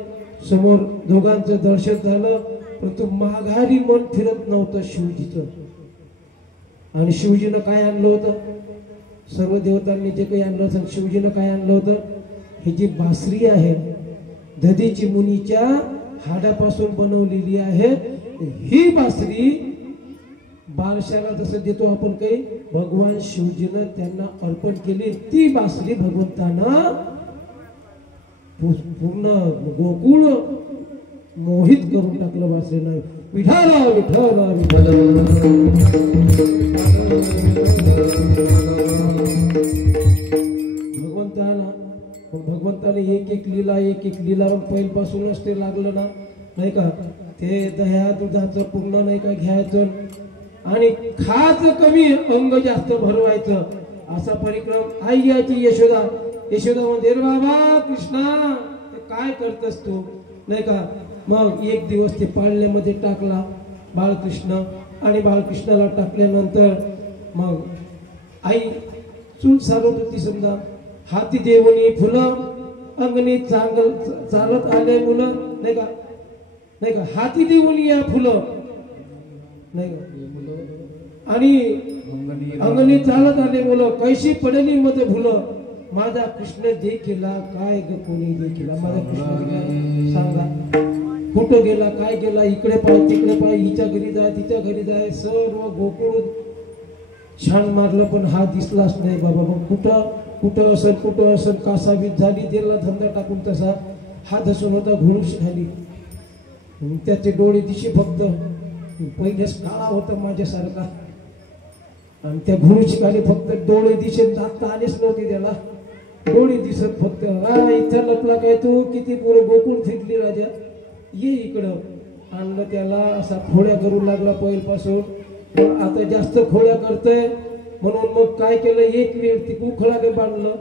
समोर दोघांचं दर्शन झालं, परंतु माघारी मन फिरत नव्हतं शिवजीचं. आणि शिवजीनं काय आणलं होतं? सर्व देवतांनी जे काही आणलं होतं, शिवजीनं काय आणलं होतं? ही जी बासरी आहे, दधीची मुनीच्या हाडापासून बनवलेली आहे. ही बासरी बालशाला जसं देतो आपण काही, भगवान शिवजीनं त्यांना अर्पण केली. ती बासरी भगवंतानं पूर्ण गोकुळ मोहित करून टाकलं वाचले नाही. विठाला विठाला विठाला. भगवंताने एक एक लीला पहिल्यापासूनच ते लागलं ना नाही का. ते दह्या दुधाचं पूर्ण नाही का घ्यायचं आणि खायचं कमी अंग जास्त भरवायचं असा परिक्रम. आई याची यशोदा म्हणते रे बाबा कृष्णा काय करतस तू नाही का. मग एक दिवस ते पाळण्यामध्ये टाकला बाळकृष्ण आणि बाळकृष्णाला टाकल्यानंतर मग आई चूल सारत होती समजा. हाती देवणी फुलं अंगणी चालत आले मुलं नाही का हाती देवणी या फुलं नाही का आणि अंगणी चालत आले मुलं कैशी पडली मध्ये फुलं. माझा कृष्ण देखीला काय ग कोणी देखीला माझा कृष्ण सांगा कुठं गेला काय गेला. इकडे पाय तिकडे पाय हिच्या घरी जाय तिच्या घरी जाय सर्व गोकुळ छान मारलं पण हा दिसलाच नाही बाबा. मग कुठं असन कासावीत झाली दिला धंदा टाकून तसा हा धसून होता घुळूस खाली. त्याचे डोळे दिसे फक्त पहिलेच काळा होता माझ्यासारखा आणि त्या घुळूची खाली फक्त डोळे दिसत जाता आलेच नव्हते त्याला. डोळे दिसत फक्त इथं लपला काय तू किती पुरे गोकुळ फिरली राजा ये इकडं. आणलं त्याला असा खोड्या करू लागला पहिल्यापासून. आता जास्त खोड्या करतोय म्हणून मग काय केलं एक वेळ ते उखळाने बांधलं.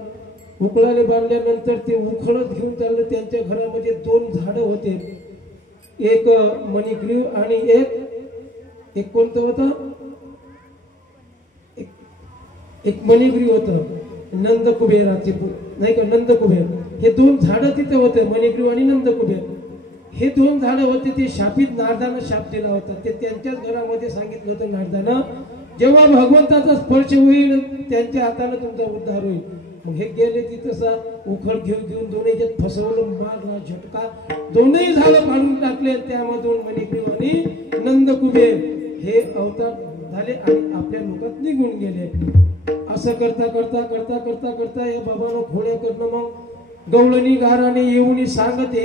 उखळाने बांधल्यानंतर ते उखळत घेऊन चाललं. त्यांच्या घरामध्ये 2 झाडं होते. एक मणिग्रीव आणि एक कोणतं होतं एक मणिग्रीव होतं नंदकुबेराचे नाही का नंदकुबेर. हे 2 झाडं तिथे होते मणिग्रीव आणि नंदकुबेर. हे 2 झाडं होते ते शापित नारदानं शाप दिला होता. ते त्यांच्याच घरामध्ये सांगितलं होतं नारदानं जेव्हा भगवंताचा स्पर्श होईल त्यांच्या हाताने तुमचा उद्धार होईल. मग हे गेले तिथं उखळ घेऊन दोन्हीच्यात फसवलं मारला झटका. दोन्ही झाडं काढून टाकले. त्यामधून मणिग्रीव आणि नंदकुबेर हे अवतार झाले आणि आपल्या लोकात निघून गेले. असं करता करता करता करता करता या बाबानं खोड्या करणं मग गवळणी गाराने येऊन सांगते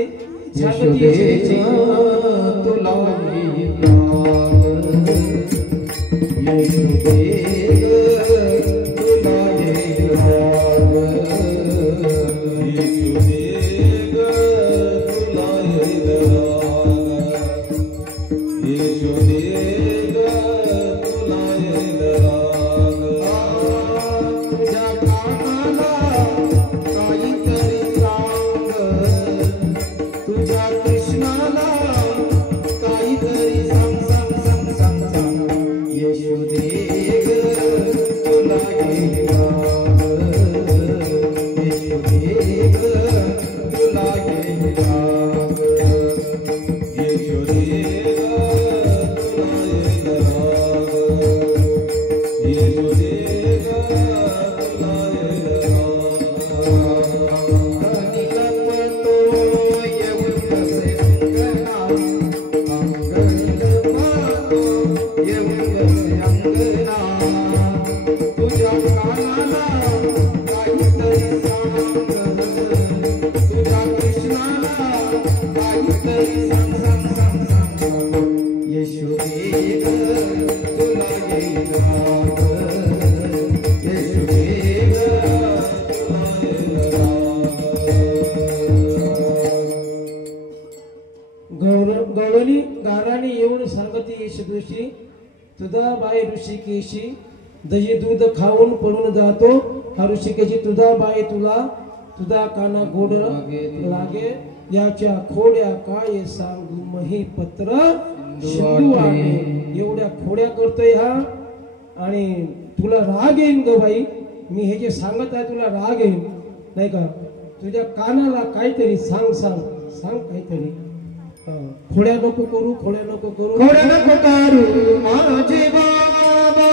गवळणी गाराने येऊन सांगते यशदोषी तुझा ऋषिकेशी दही दूध खाऊन पडून जातो. हा ऋषिकेशी तुझा बाई तुझा काना गोड लागे याच्या खोड्या काय सांगू मही पत्र शिंदू आहे. एवढ्या खोड्या करतोय हा आणि तुला राग येईन ग बाई. मी हे जे सांगत आहे तुला राग येईन नाही का. तुझ्या कानाला काहीतरी सांग काहीतरी. खोड्या नको करू खोड्या नको करू माझे बाबा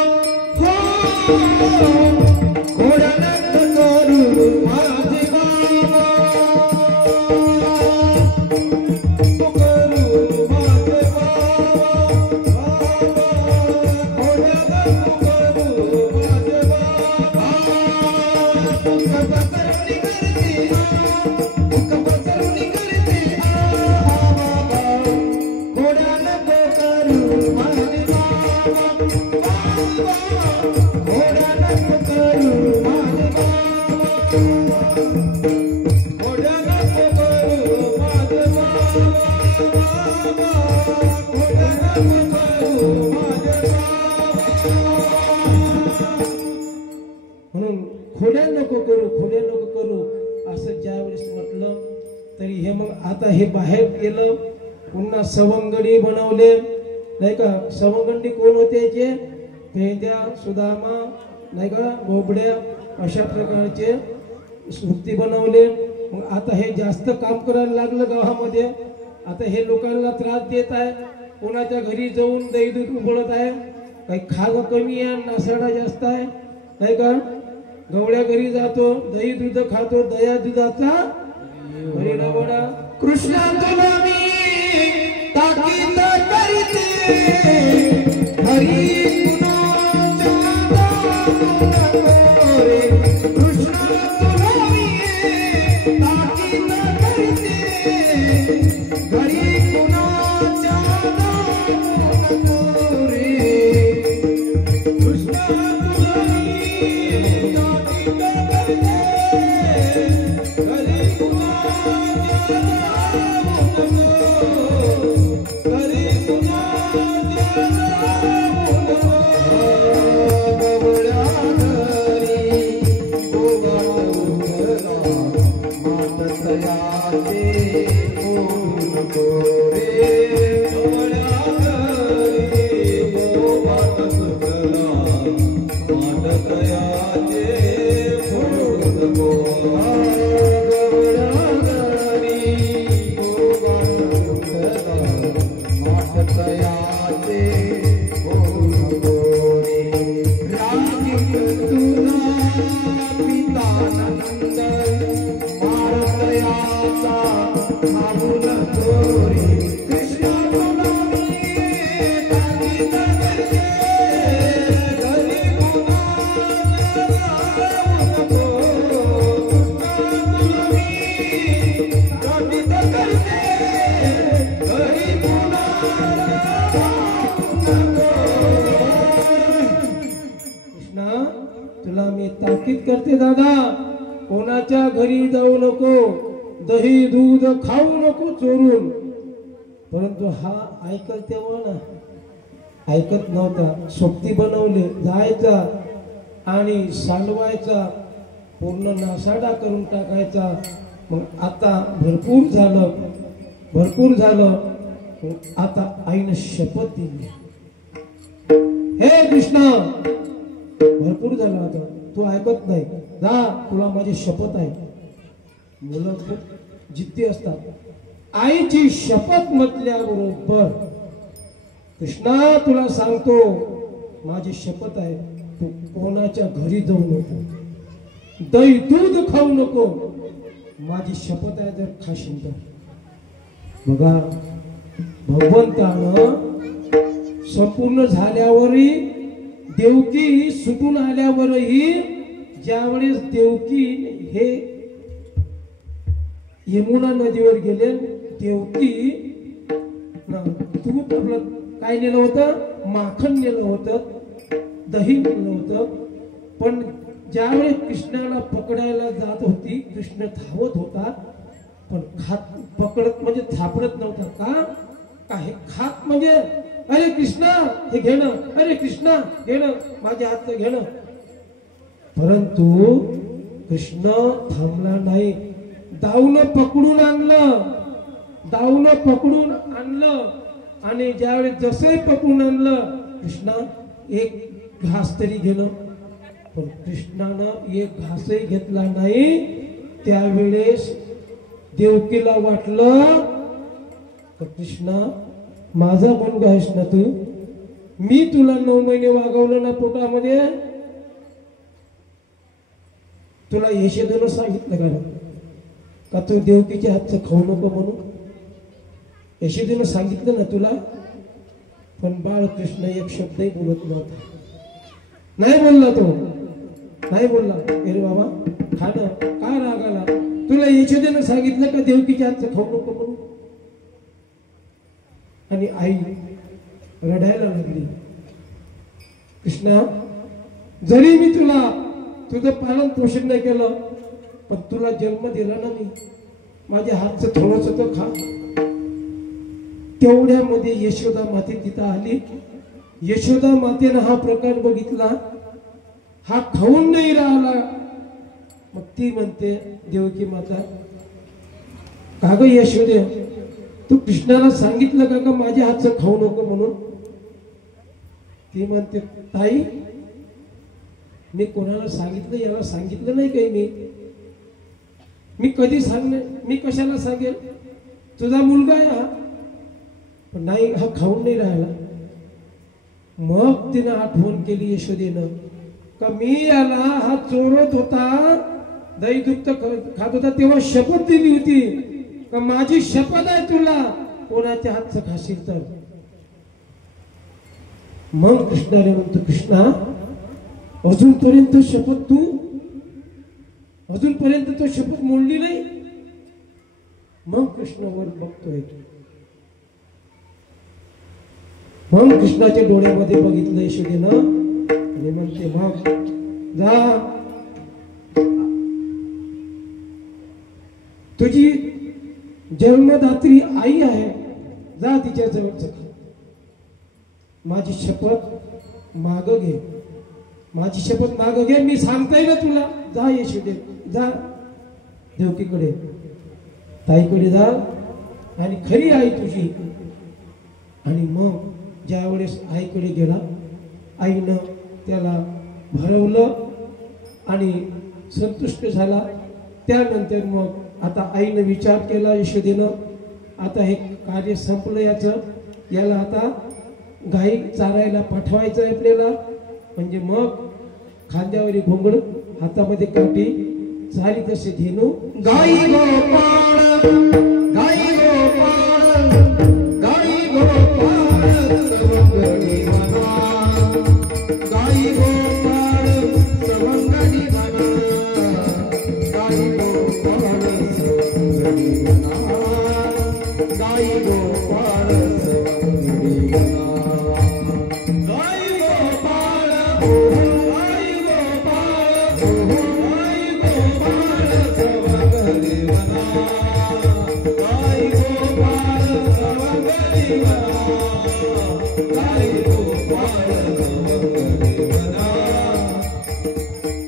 खोड्या नको करू माझे बाबा आता हे बाहेर गेलं, पुन्हा सवंगडी बनवले नाही का. सवंगडी कोण होते याचे? भेंद्या, सुदामा नाही का, बोबड्या, अशा प्रकारचे मूर्ती बनवले. मग आता हे जास्त काम करायला लागलं गावामध्ये. आता हे लोकांना त्रास देत आहे. कोणाच्या घरी जाऊन दही दूध उबळत आहे. काही खाग कमी आहे, नासाडा जास्त आहे नाही का. गवळ्या घरी जातो, दही दूध खातो, दया दुधाचा हरिणावडा. कृष्णा तुला मी ताकीद करीते, हरी कुणाच्या नावानं रे. कृष्णा तुला मी ताकीद करीते, हरी कुणाच्या नावानं रे. कृष्णा तुला मी ताकीद करते, हरी कुणाच्या ताकीद करते दादा, कोणाच्या घरी जाऊ नको, दही दूध खाऊ नको चोरून. परंतु हा ऐकल तेव्हा ना, ऐकत नव्हता. सोबती बनवले, जायचा आणि सांडवायचा, पूर्ण नासाडा करून टाकायचा. मग आता भरपूर झालं, भरपूर झालं. आता आईनं शपथ दिली, हे कृष्णा भरपूर झालं, आता तू ऐकत नाही, जा, तुला माझी शपथ आहे. मुलं खूप जिद्दी असतात. आईची शपथ म्हटल्याबरोबर कृष्णा तुला सांगतो, माझी शपथ आहे, तू कोणाच्या घरी जाऊ नको, दही दूध खाऊ नको. माझी शपथ आहे, जर खाशील तर. बघा, भगवंतानं संपूर्ण झाल्यावरही, देवकी सुटून आल्यावरही, ज्यावेळेस देवकी हे यमुना नदीवर गेले, देवकी दूध आपलं काय नेलं होतं, माखन नेलं होतं, दही नेलं होतं. पण ज्यावेळेस कृष्णाला पकडायला जात होती, कृष्ण धावत होता, पण खात पकडत म्हणजे थापडत नव्हता. का हे खात म्हणजे अरे कृष्णा हे घेणं, अरे कृष्णा घेणं, माझ्या हातचं घेणं. परंतु कृष्ण थांबला नाही. दाऊनं पकडून आणलं, दाऊनं पकडून आणलं. आणि ज्यावेळेस जसंही पकडून आणलं, कृष्णा एक घास तरी घेणं. पण कृष्णानं एक घासही घेतला नाही. त्यावेळेस देवकीला वाटलं, कृष्णा माझा मुलगा आहेस ना तू, मी तुला 9 महिने वागवलं ना पोटामध्ये, तुला यशोदेनं सांगितलं का तू देवकीच्या हातचं खाऊ नको म्हणून? यशोदेनं सांगितलं ना तुला. पण बाळकृष्ण एक शब्दही बोलत नव्हता, नाही बोलला तो, नाही बोलला. अरे बाबा खाणं का रागाला, तुला यशोदेनं सांगितलं का देवकीच्या हातचं खाऊ नको म्हणून? आणि आई रडायला लागली. कृष्णा जरी मी तुला तुझं पालन पोषण नाही केलं, पण तुला जन्म दिला ना मी, माझ्या हातचं थोडंस तर खा. तेवढ्यामध्ये यशोदा माते तिथं आली. यशोदा मातेनं हा प्रकार बघितला, हा खाऊन नाही राहिला. मग ती म्हणते देवकी माता, का ग यशोदे, तू कृष्णाला सांगितलं का माझ्या हातचं खाऊ नको म्हणून? ती म्हणते ताई मी कोणाला सांगितलं, याला सांगितलं नाही काही मी कधी सांगणार, मी कशाला सांगेल? तुझा मुलगा आहे हा, पण नाही हा खाऊन नाही राहिला. मग तिनं आठवण केली यशोदेनं का मी याला हा चोरत होता, दही दुग्ध खात होता तेव्हा शपथ दिली होती का माझी शपथ आहे तुला कोणाच्या हातचं खाशील तर. मग कृष्णाने म्हणतो कृष्णा अजूनपर्यंत शपथ तू अजूनपर्यंत तो शपथ मोडली नाही. मग कृष्णावर बघतोय, मग कृष्णाच्या डोळ्यामध्ये बघितलं यशोदेनं आणि म्हणते मग जा तुझी जन्मदात्री आई आहे, जा तिच्या जवळच खा, माझी शपथ माग घे, माझी शपथ माग घे, मी सांगताय ना तुला. जा यशोदे जा देवकीकडे, ताईकडे जा आणि खरी आई तुझी. आणि मग ज्या वेळेस आईकडे गेला, आईनं त्याला भरवलं आणि संतुष्ट झाला. त्यानंतर मग आता आईनं विचार केला यशोदेनं, आता हे कार्य संपलं याचं, याला आता गाई चारायला पाठवायचं आहे आपल्याला. म्हणजे मग खांद्यावर घोंगड, हातामध्ये काठी, चारी तसे धेनू. गाई गोपाळ गाई गोपाळ गाई गोपाळ सवंगडी म्हणा, गाई गोपाळ सवंगडी म्हणा, गाई गोपाळ सवंगडी म्हणा, गाई गोपाळ सवंगडी म्हणा. गाई गोपाळ गाई गोपाळ गाई गोपाळ सवंगडी म्हणा, गाई गोपाळ सवंगडी म्हणा, गाई गोपाळ सवंगडी म्हणा,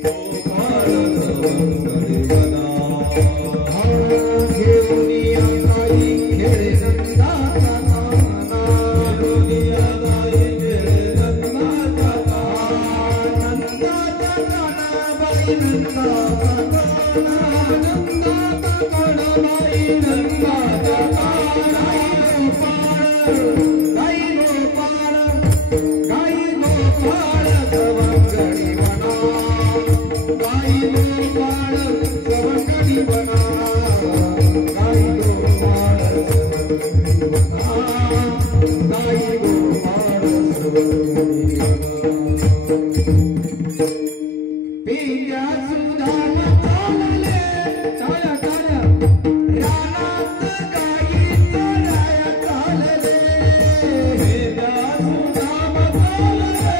गोपाळ सवंगडी म्हणा. घेऊन या गाई खेळे नंदाचा काना, घेऊन या गाई खेळे नंदाचा काना, नंदाचा काना बाई नंदाचा काना, नंदाचा काना बाई नंदाचा काना. गाई गोपाळ गाई गोपाळ सवंगडी म्हणा, गाई गोपाळ सवंगडी म्हणा, गाई गोपाळ सवंगडी म्हणा, गाई गोपाळ सवंगडी म्हणा. पिंग्या सुदाम चालले टाळ्या टाळ्या, रानात गाई चराया चालले. पिंग्या सुदाम चालले,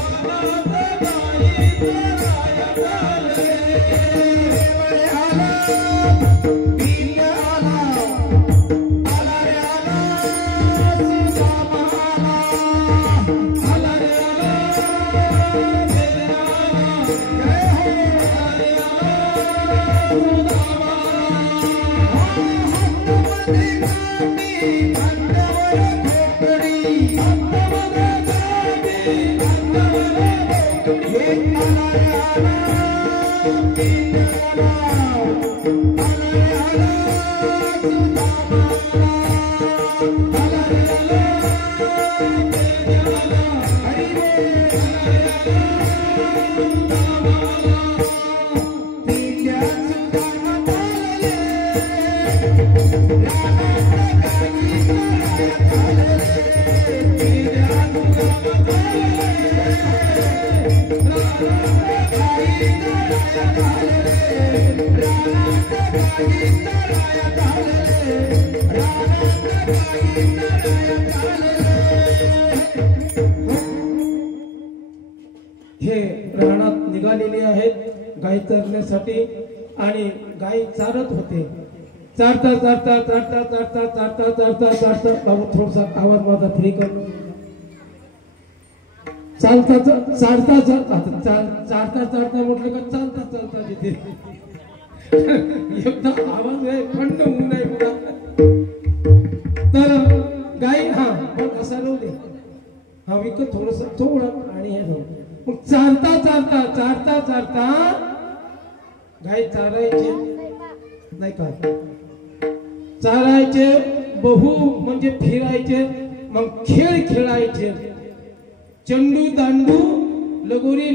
रानात गाई चराया चालले. आला पिंग्या आला, आला रे आला सुदाम आला, आला रे आला रे आला, जय हो आला रे आला सुदाम आला. हातामध्ये काठी, खांद्यावर घोंगडी, हातामध्ये काठी, खांद्यावर घोंगडी. हे आला रे आला पिंग्या आला, आला रे आला सुदाम आला, आला रे आला पिंग्या आला. हरी बोल आला रे आला सुदाम आला. पिंग्या सुदाम चालले, रानात गाई चराया चालले. पिंग्या सुदाम चालले, रानात गाई चराया चालले, रानात गाई चराया चालले, रानात गाई चराया चालले. हे रानात निघालेले आहेत गाई चरण्यासाठी आणि गाई चारत होते. चारता चारता चारता चारता चारता चारता चारता थोडासा आवाज माझा फ्री करतो. चालता चालता चालता चालता चालता म्हटलं का चालता चालता तिथे एकदा आवाज आहे खंड होऊ नये बघा. तर गाई हा पण असा राहू दे. हा विकत थोडं आणि हे जाऊ. मग चालता चालता चालता चालता गाय चारायचे नाही का, चारायचे बहु म्हणजे फिरायचे, मग खेळ खेळायचे, चंडू दांडू लगोरी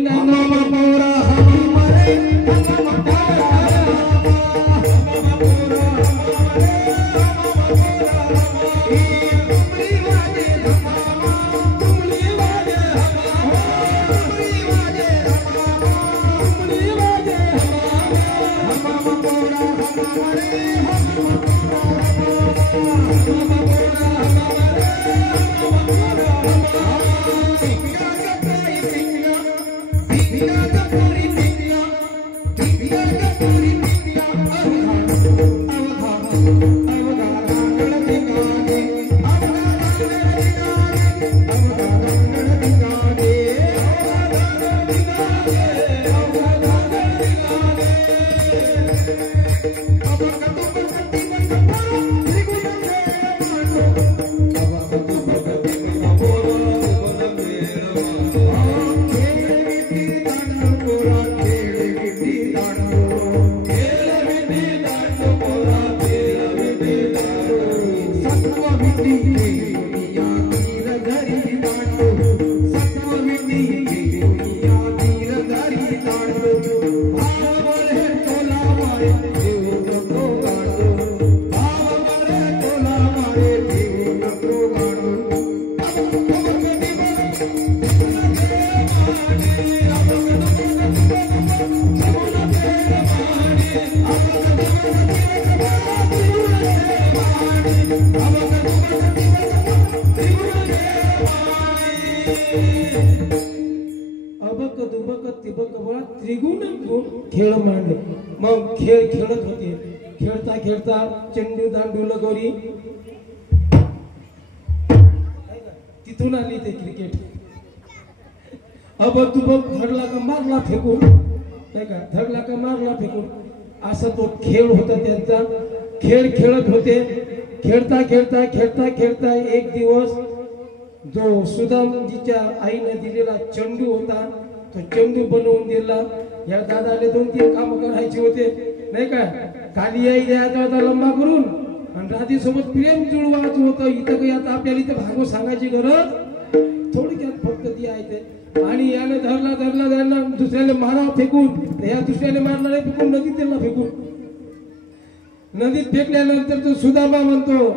त्रिगुण खेळ मांडले. मग खेळ खेळत होते. खेळता खेळता चेंडू दांडू लगोरी तिथून आली ते क्रिकेट. अब तुबक धरला का मारला फेकून नाही का, धरला का मारला फेकून असा तो खेळ होता त्यांचा. खेळ खेळत होते. खेळता खेळता खेळता खेळता एक दिवस जो सुदामजीच्या आईने दिलेला चेंडू होता तो चेंडू बनवून दिला. या दादाले 2-3 काम करायचे होते नाही का. काली आई द्यायचा होता लंबा करून आणि राधी सोबत प्रेम जुळवायचं होतं. इथं काही आता आपल्याला इथं भागवत सांगायची गरज थोडक्यात फक्त ती आहे. आणि याने धरला दुसऱ्याला मारावं फेकून, या दुसऱ्याला मारणारे फेकून नदीत त्याला फेकून. नदीत फेकल्यानंतर तो सुदामा म्हणतो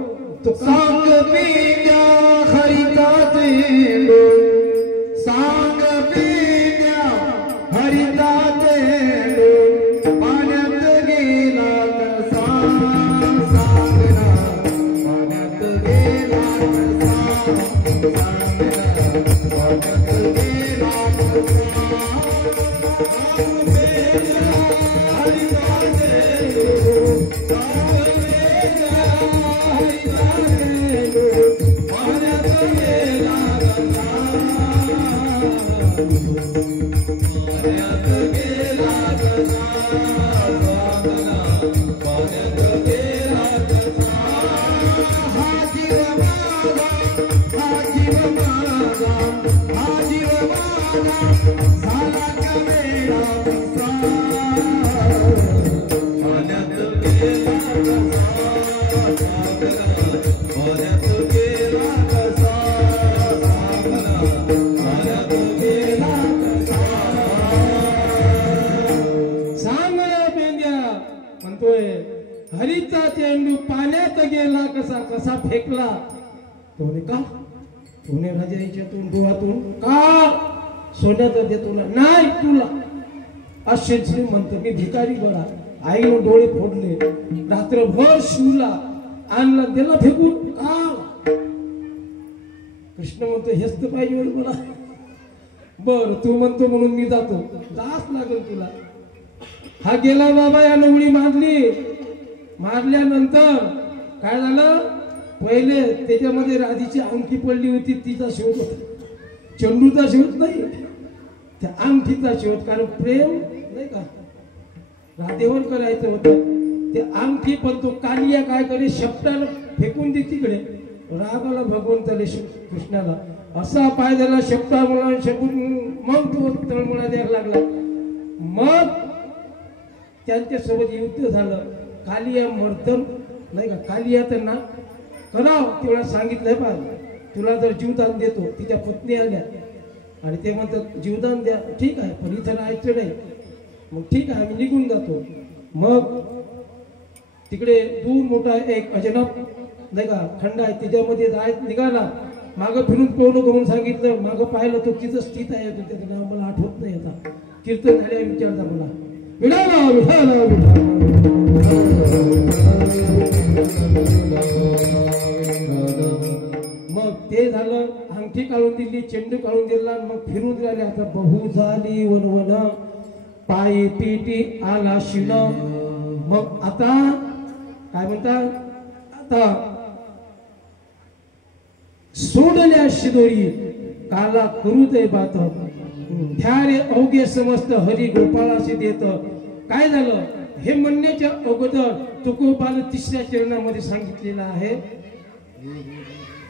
तो सांग पिया हरिताचे सांग पिया हरिताचे पाण्यात गेला कसा सांगना पाण्यात गेला कसा पाण्यात गेला हरीचा चेंडू पाण्यात गेला कसा कसा फेकला. तोने का तोने राजाच्यातून डोळ्यातून का सोन्याचा दे तुला नाही तुला असे श्रीमंत मी भिकारी बरा. आईने डोळे फोडले. रात्रभर शिवला आणला दिला फेकून का. कृष्ण म्हणतो हेच तर पाहिजे मला. बर तू म्हणतो म्हणून मी जातो. जास लागल तुला. हा गेला बाबा या उडी मारली. मारल्यानंतर काय झालं पहिले त्याच्यामध्ये राधीची अंगठी पडली होती तिचा शोध होता. चेंडूचा शोध नाही त्या अंगठीचा शोध. कारण प्रेम नाही का राधेवन करायचं होतं ते अंगठी, पण तो कालिया काय करे शब्दानं फेकून दे तिकडे. रागाला भगवंताले कृष्णाला असा पाय झाला शब्दा मुला शकून मग तो तळमुळा द्यायला लागला. मग त्यांच्या सोबत युद्ध झालं. कालिया मर्दन नाही का, कालिया त्यांना कराव तेवढा सांगितलंय पा, तुला जर जीवदान देतो. तिच्या पुतणी आल्या आणि ते म्हणतात जीवदान द्या. ठीक आहे पण इथं राहायचं नाही. मग ठीक आहे आम्ही निघून जातो. मग तिकडे दूर मोठा एक अजनब नाही का खंड आहे, त्याच्यामध्ये जायचं निघाला. मागं फिरून पाहू नको म्हणून सांगितलं. मागं पाहिलं तो तिथं स्थित आहे. त्याचं नाव मला आठवत नाही आता. कीर्तन झाल्यावर विचारता मला विठाला विठाला विठाला. मग ते झालं. अंगठी काढून दिली, चेंडू काढून दिला. मग फिरून राहिले. आता बहु झाली वनवन पायी पिटी आला शिण. मग आता काय म्हणतात, आता सोडल्या शिदोरी काला करू दे बात. ध्यारे अवघे समस्त हरी गोपाळाशी देत. काय झालं हे म्हणण्याच्या अगोदर तुकोबाने तिसऱ्या चरणामध्ये सांगितलेलं आहे,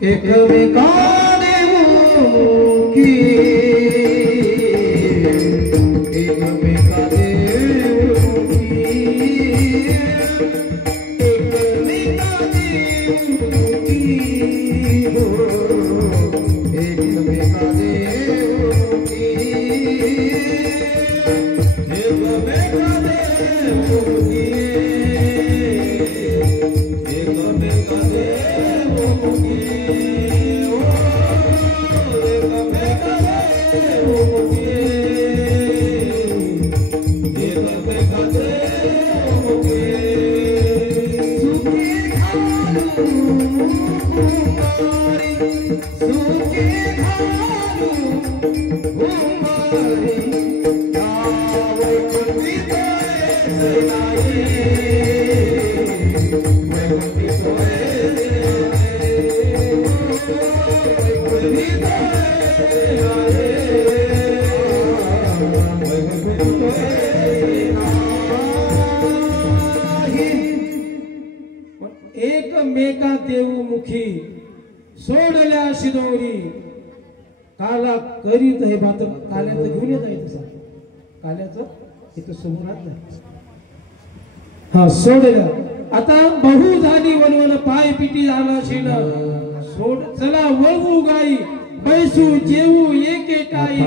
एकमेकाने मुखी एकमेकाने मुखी एकमेकाने मुखी हो एकमेकाने मुखी एकमेकाने मुखी एकमेकाने एकमेका देवमुखी सोडल्या शिदोरी काला करीत हे बात. काल्याचं घेऊन येत आहे तसा, काल्याचं इथं समोरात नाही. हा सोडल्या. आता बहु झाली वनवन पाय पिटी झाला शिण. सोड चला वळवू गाई बैसू जेवू एकेकाई.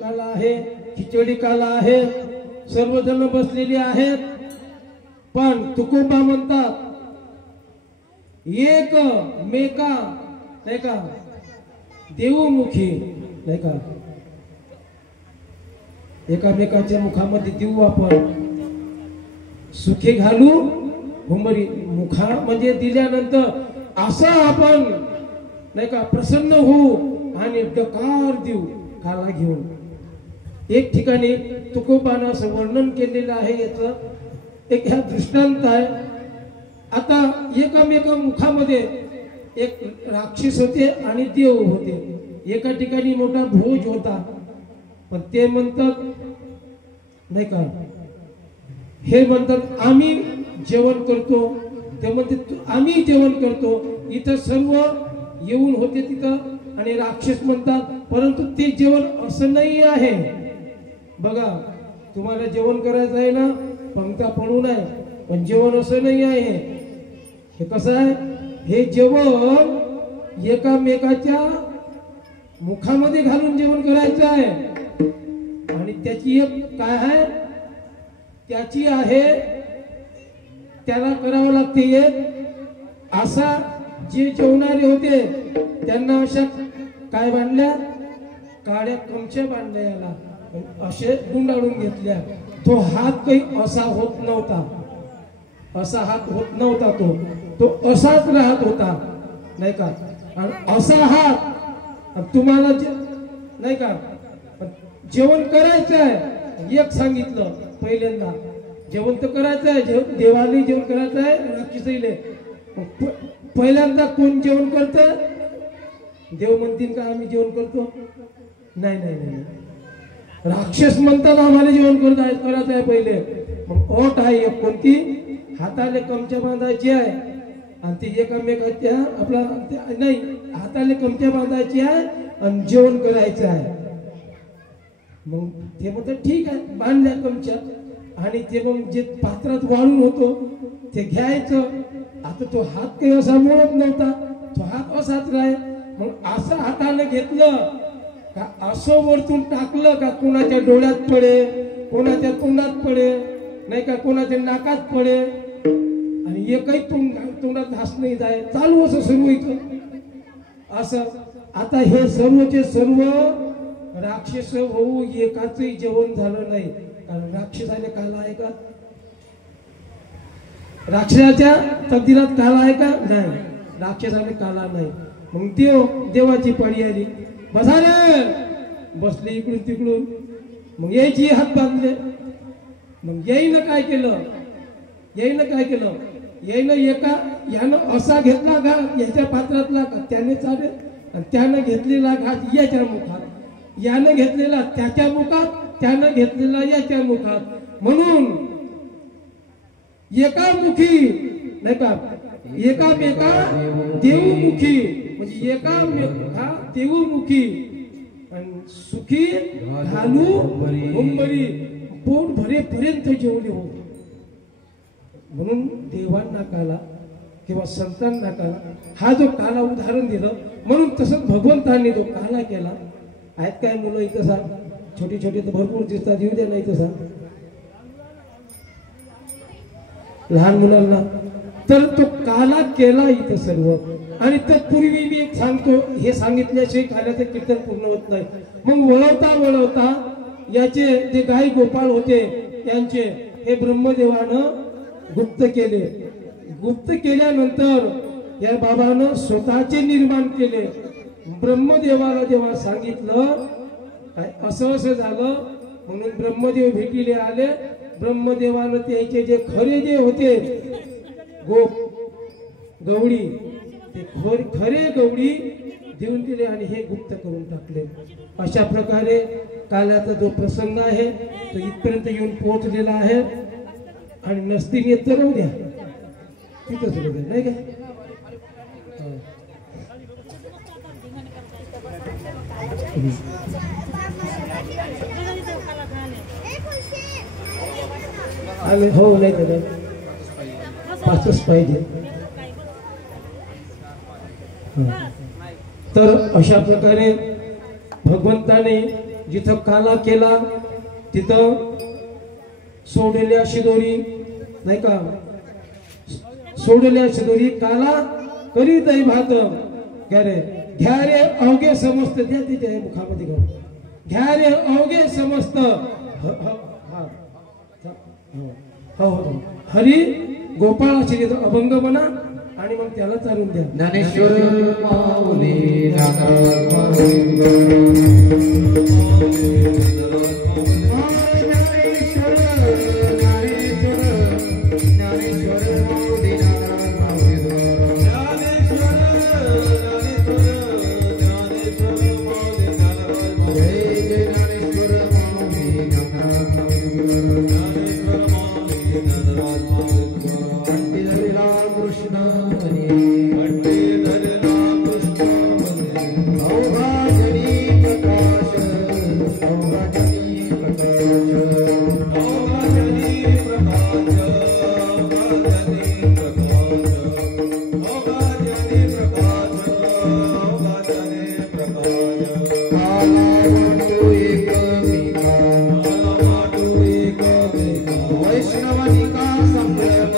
काला आहे, खिचडी काला आहे, सर्वजण बसलेली आहेत. पण तुकोबा म्हणतात एक मेका नाही का देवमुखी नाही का, एकामेकाच्या मुखामध्ये देऊ आपण सुखी घालू घुमरी. मुखा म्हणजे दिल्यानंतर असं आपण नाही का प्रसन्न होऊ आणि डकार देऊ काला घेऊन. एक ठिकाणी तुकोबानं असं वर्णन केलेलं आहे. याचं एक ह्या दृष्टांत आहे. आता एकामेका मुखामध्ये एक राक्षस होते आणि देव होते. एका ठिकाणी मोठा भोज होता. पण ते म्हणतात नाही का, हे म्हणतात आम्ही जेवण करतो. ते म्हणते आम्ही जेवण करतो. इथं सर्व येऊन होते तिथं. आणि राक्षस म्हणतात परंतु ते जेवण असं नाही आहे. बघा तुम्हाला जेवण करायचं आहे ना, पंक्ता पडू नये, पण जेवण असं नाही आहे. हे कसं आहे, हे जेवण एकामेकाच्या मुखामध्ये घालून जेवण करायचं आहे. आणि त्याची एक काय आहे, त्याची आहे त्याला करावं लागते एक असा जे जेवणारे होते त्यांना अशा काय बांधल्या, काड्या कमच्या बांधल्या याला, असे गुंडाळून घेतल्या. तो हात काही असा होत नव्हता, असा हात होत नव्हता, तो असाच राहत होता नाही का. आणि असा हात तुम्हाला नाही का जेवण करायचं आहे, एक सांगितलं पहिल्यांदा, जेवण तर करायचं आहे, देवाला जेवण करायचं आहे, राक्षसाईले. पहिल्यांदा कोण जेवण करतं? देव म्हणतील का आम्ही जेवण करतो? नाही नाही नाही, राक्षस म्हणतात आम्हाला जेवण करायचं आहे पहिले. मग ओट आहे एक कोणती, हाताले कमच्या बांधायची आहे आणि ती एकामेकाच्या आपला नाही, हाताले कमच्या बांधायची आहे आणि जेवण करायचं आहे. मग ते म्हणतात ठीक आहे, बांधल्या कमच्या. आणि ते मग जे पात्रात वाळून होतो ते घ्यायचं. आता तो हात काही असा मोडत नव्हता, तो हात असाच राहे. मग असं हाताने घेतलं का असं वरतून टाकलं का कोणाच्या डोळ्यात पडे, कोणाच्या तोंडात पडे नाही का, कोणाच्या नाकात पडे, आणि एकही तोंडात घास नाही जाय, चालू असं सर्व इथं असं. आता हे सर्वचे सर्व राक्षस होऊ एकाचही जेवण झालं नाही. कारण राक्षसाने काला आहे का? राक्षसाच्या तकदीरात काला आहे का? नाही, राक्षसाने काला नाही. मग देवाची पाळी आली, बसा रे, बसले इकडून तिकडून. मग यायची हात बांधले. मग येईनं काय केलं, येईनं एका यानं असा घेतला घास याच्या पात्रातला का त्याने चालेल, आणि त्यानं घेतलेला घास याच्या मुखात, यानं घेतलेला त्याच्या मुखात, त्यानं घेतलेला याच्या मुखात. म्हणून एकामुखी नाही का, एकामेका देवमुखी, म्हणजे एकामेका देवमुखी आणि सुखी घालू उंबरी, पोट भरेपर्यंत जेवले हो. म्हणून देवांना काला किंवा संतांना काला, हा जो काला उदाहरण दिलं. म्हणून तसंच भगवंतांनी जो काला केला. आहेत काय मुलं इथं सांग, छोटी छोटी तर भरपूर दिसतात, येऊ द्या नाही तर सांग लहान मुलांना. तर तो काला केला इथं सर्व. आणि तत्पूर्वी मी एक सांगतो, हे सांगितल्याशिवाय काल्याचं कीर्तन पूर्ण होत नाही. मग वळवता वळवता याचे जे गाई गोपाळ होते त्यांचे हे ब्रह्मदेवानं गुप्त केले. गुप्त केल्यानंतर या बाबानं स्वतःचे निर्माण केले. ब्रह्मदेवाला जेव्हा सांगितलं काय असं असं झालं, म्हणून ब्रह्मदेव भेटीले आले. ब्रह्मदेवानं त्याचे जे खरे जे होते गवडी, ते खरे गवडी देऊन दिले आणि हे गुप्त करून टाकले. अशा प्रकारे काल्याचा जो प्रसंग आहे तो इथपर्यंत येऊन पोहोचलेला आहे. आणि नसतील येत तर राहू द्या, तिथंच राहू द्या नाही का. आले हो नाही तर पाचच पाहिजे. तर अशा प्रकारे भगवंताने जिथं काला केला तिथं सोडलेल्या शिदोरी नाही का, सोडलेल्या शिदोरी काला करी दही भात घ्या रे अवघे समस्त, द्या तिच्या मुखामध्ये घालून, घ्या रे अवघे समस्त. हरी गोपाळाची अभंग म्हणा आणि मग त्याला चालून द्या. ज्ञानेश्वर माऊली वैष्णवानिका संभ्रम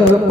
प्रगट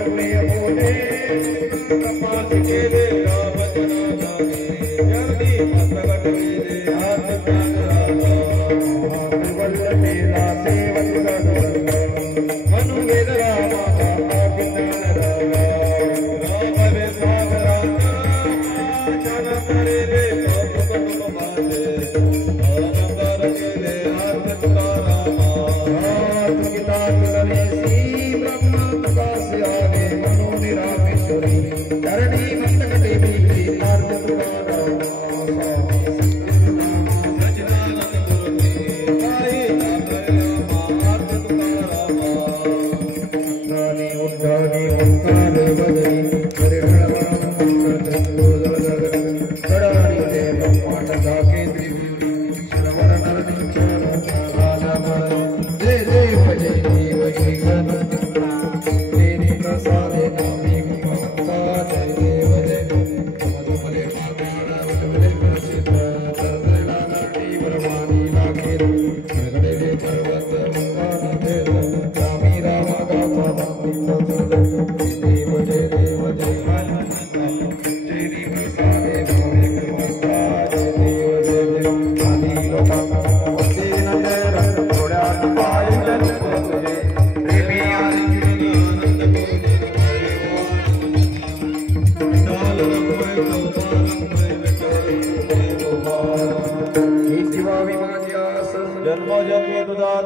हुए बोले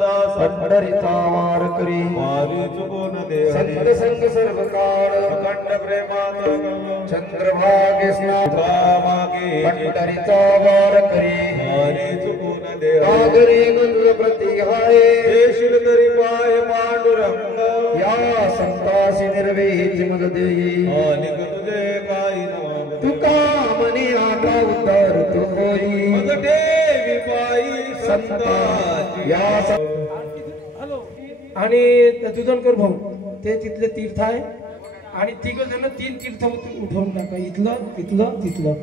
दास पंढरीचा वार करी वारी चुकून दे संत संग सर्व काळ अखंड प्रेमाचा चंद्रभागे स्नान मागे पंढरीचा वार करी वारी चुकून दे नागरी गंज प्रति हाय देशील तरी पाय पांडुरंग या संतासी निर्वेच मद देई मालिक तुझे काही न तुका मनी आता उतर तो होई मग देवी पायी संताची या आणि दुधनकर भाऊ ते तिथले तीर्थ आहे आणि तिघ जण 3 तीर्थ उठवून टाका इथलं तिथलं तिथलं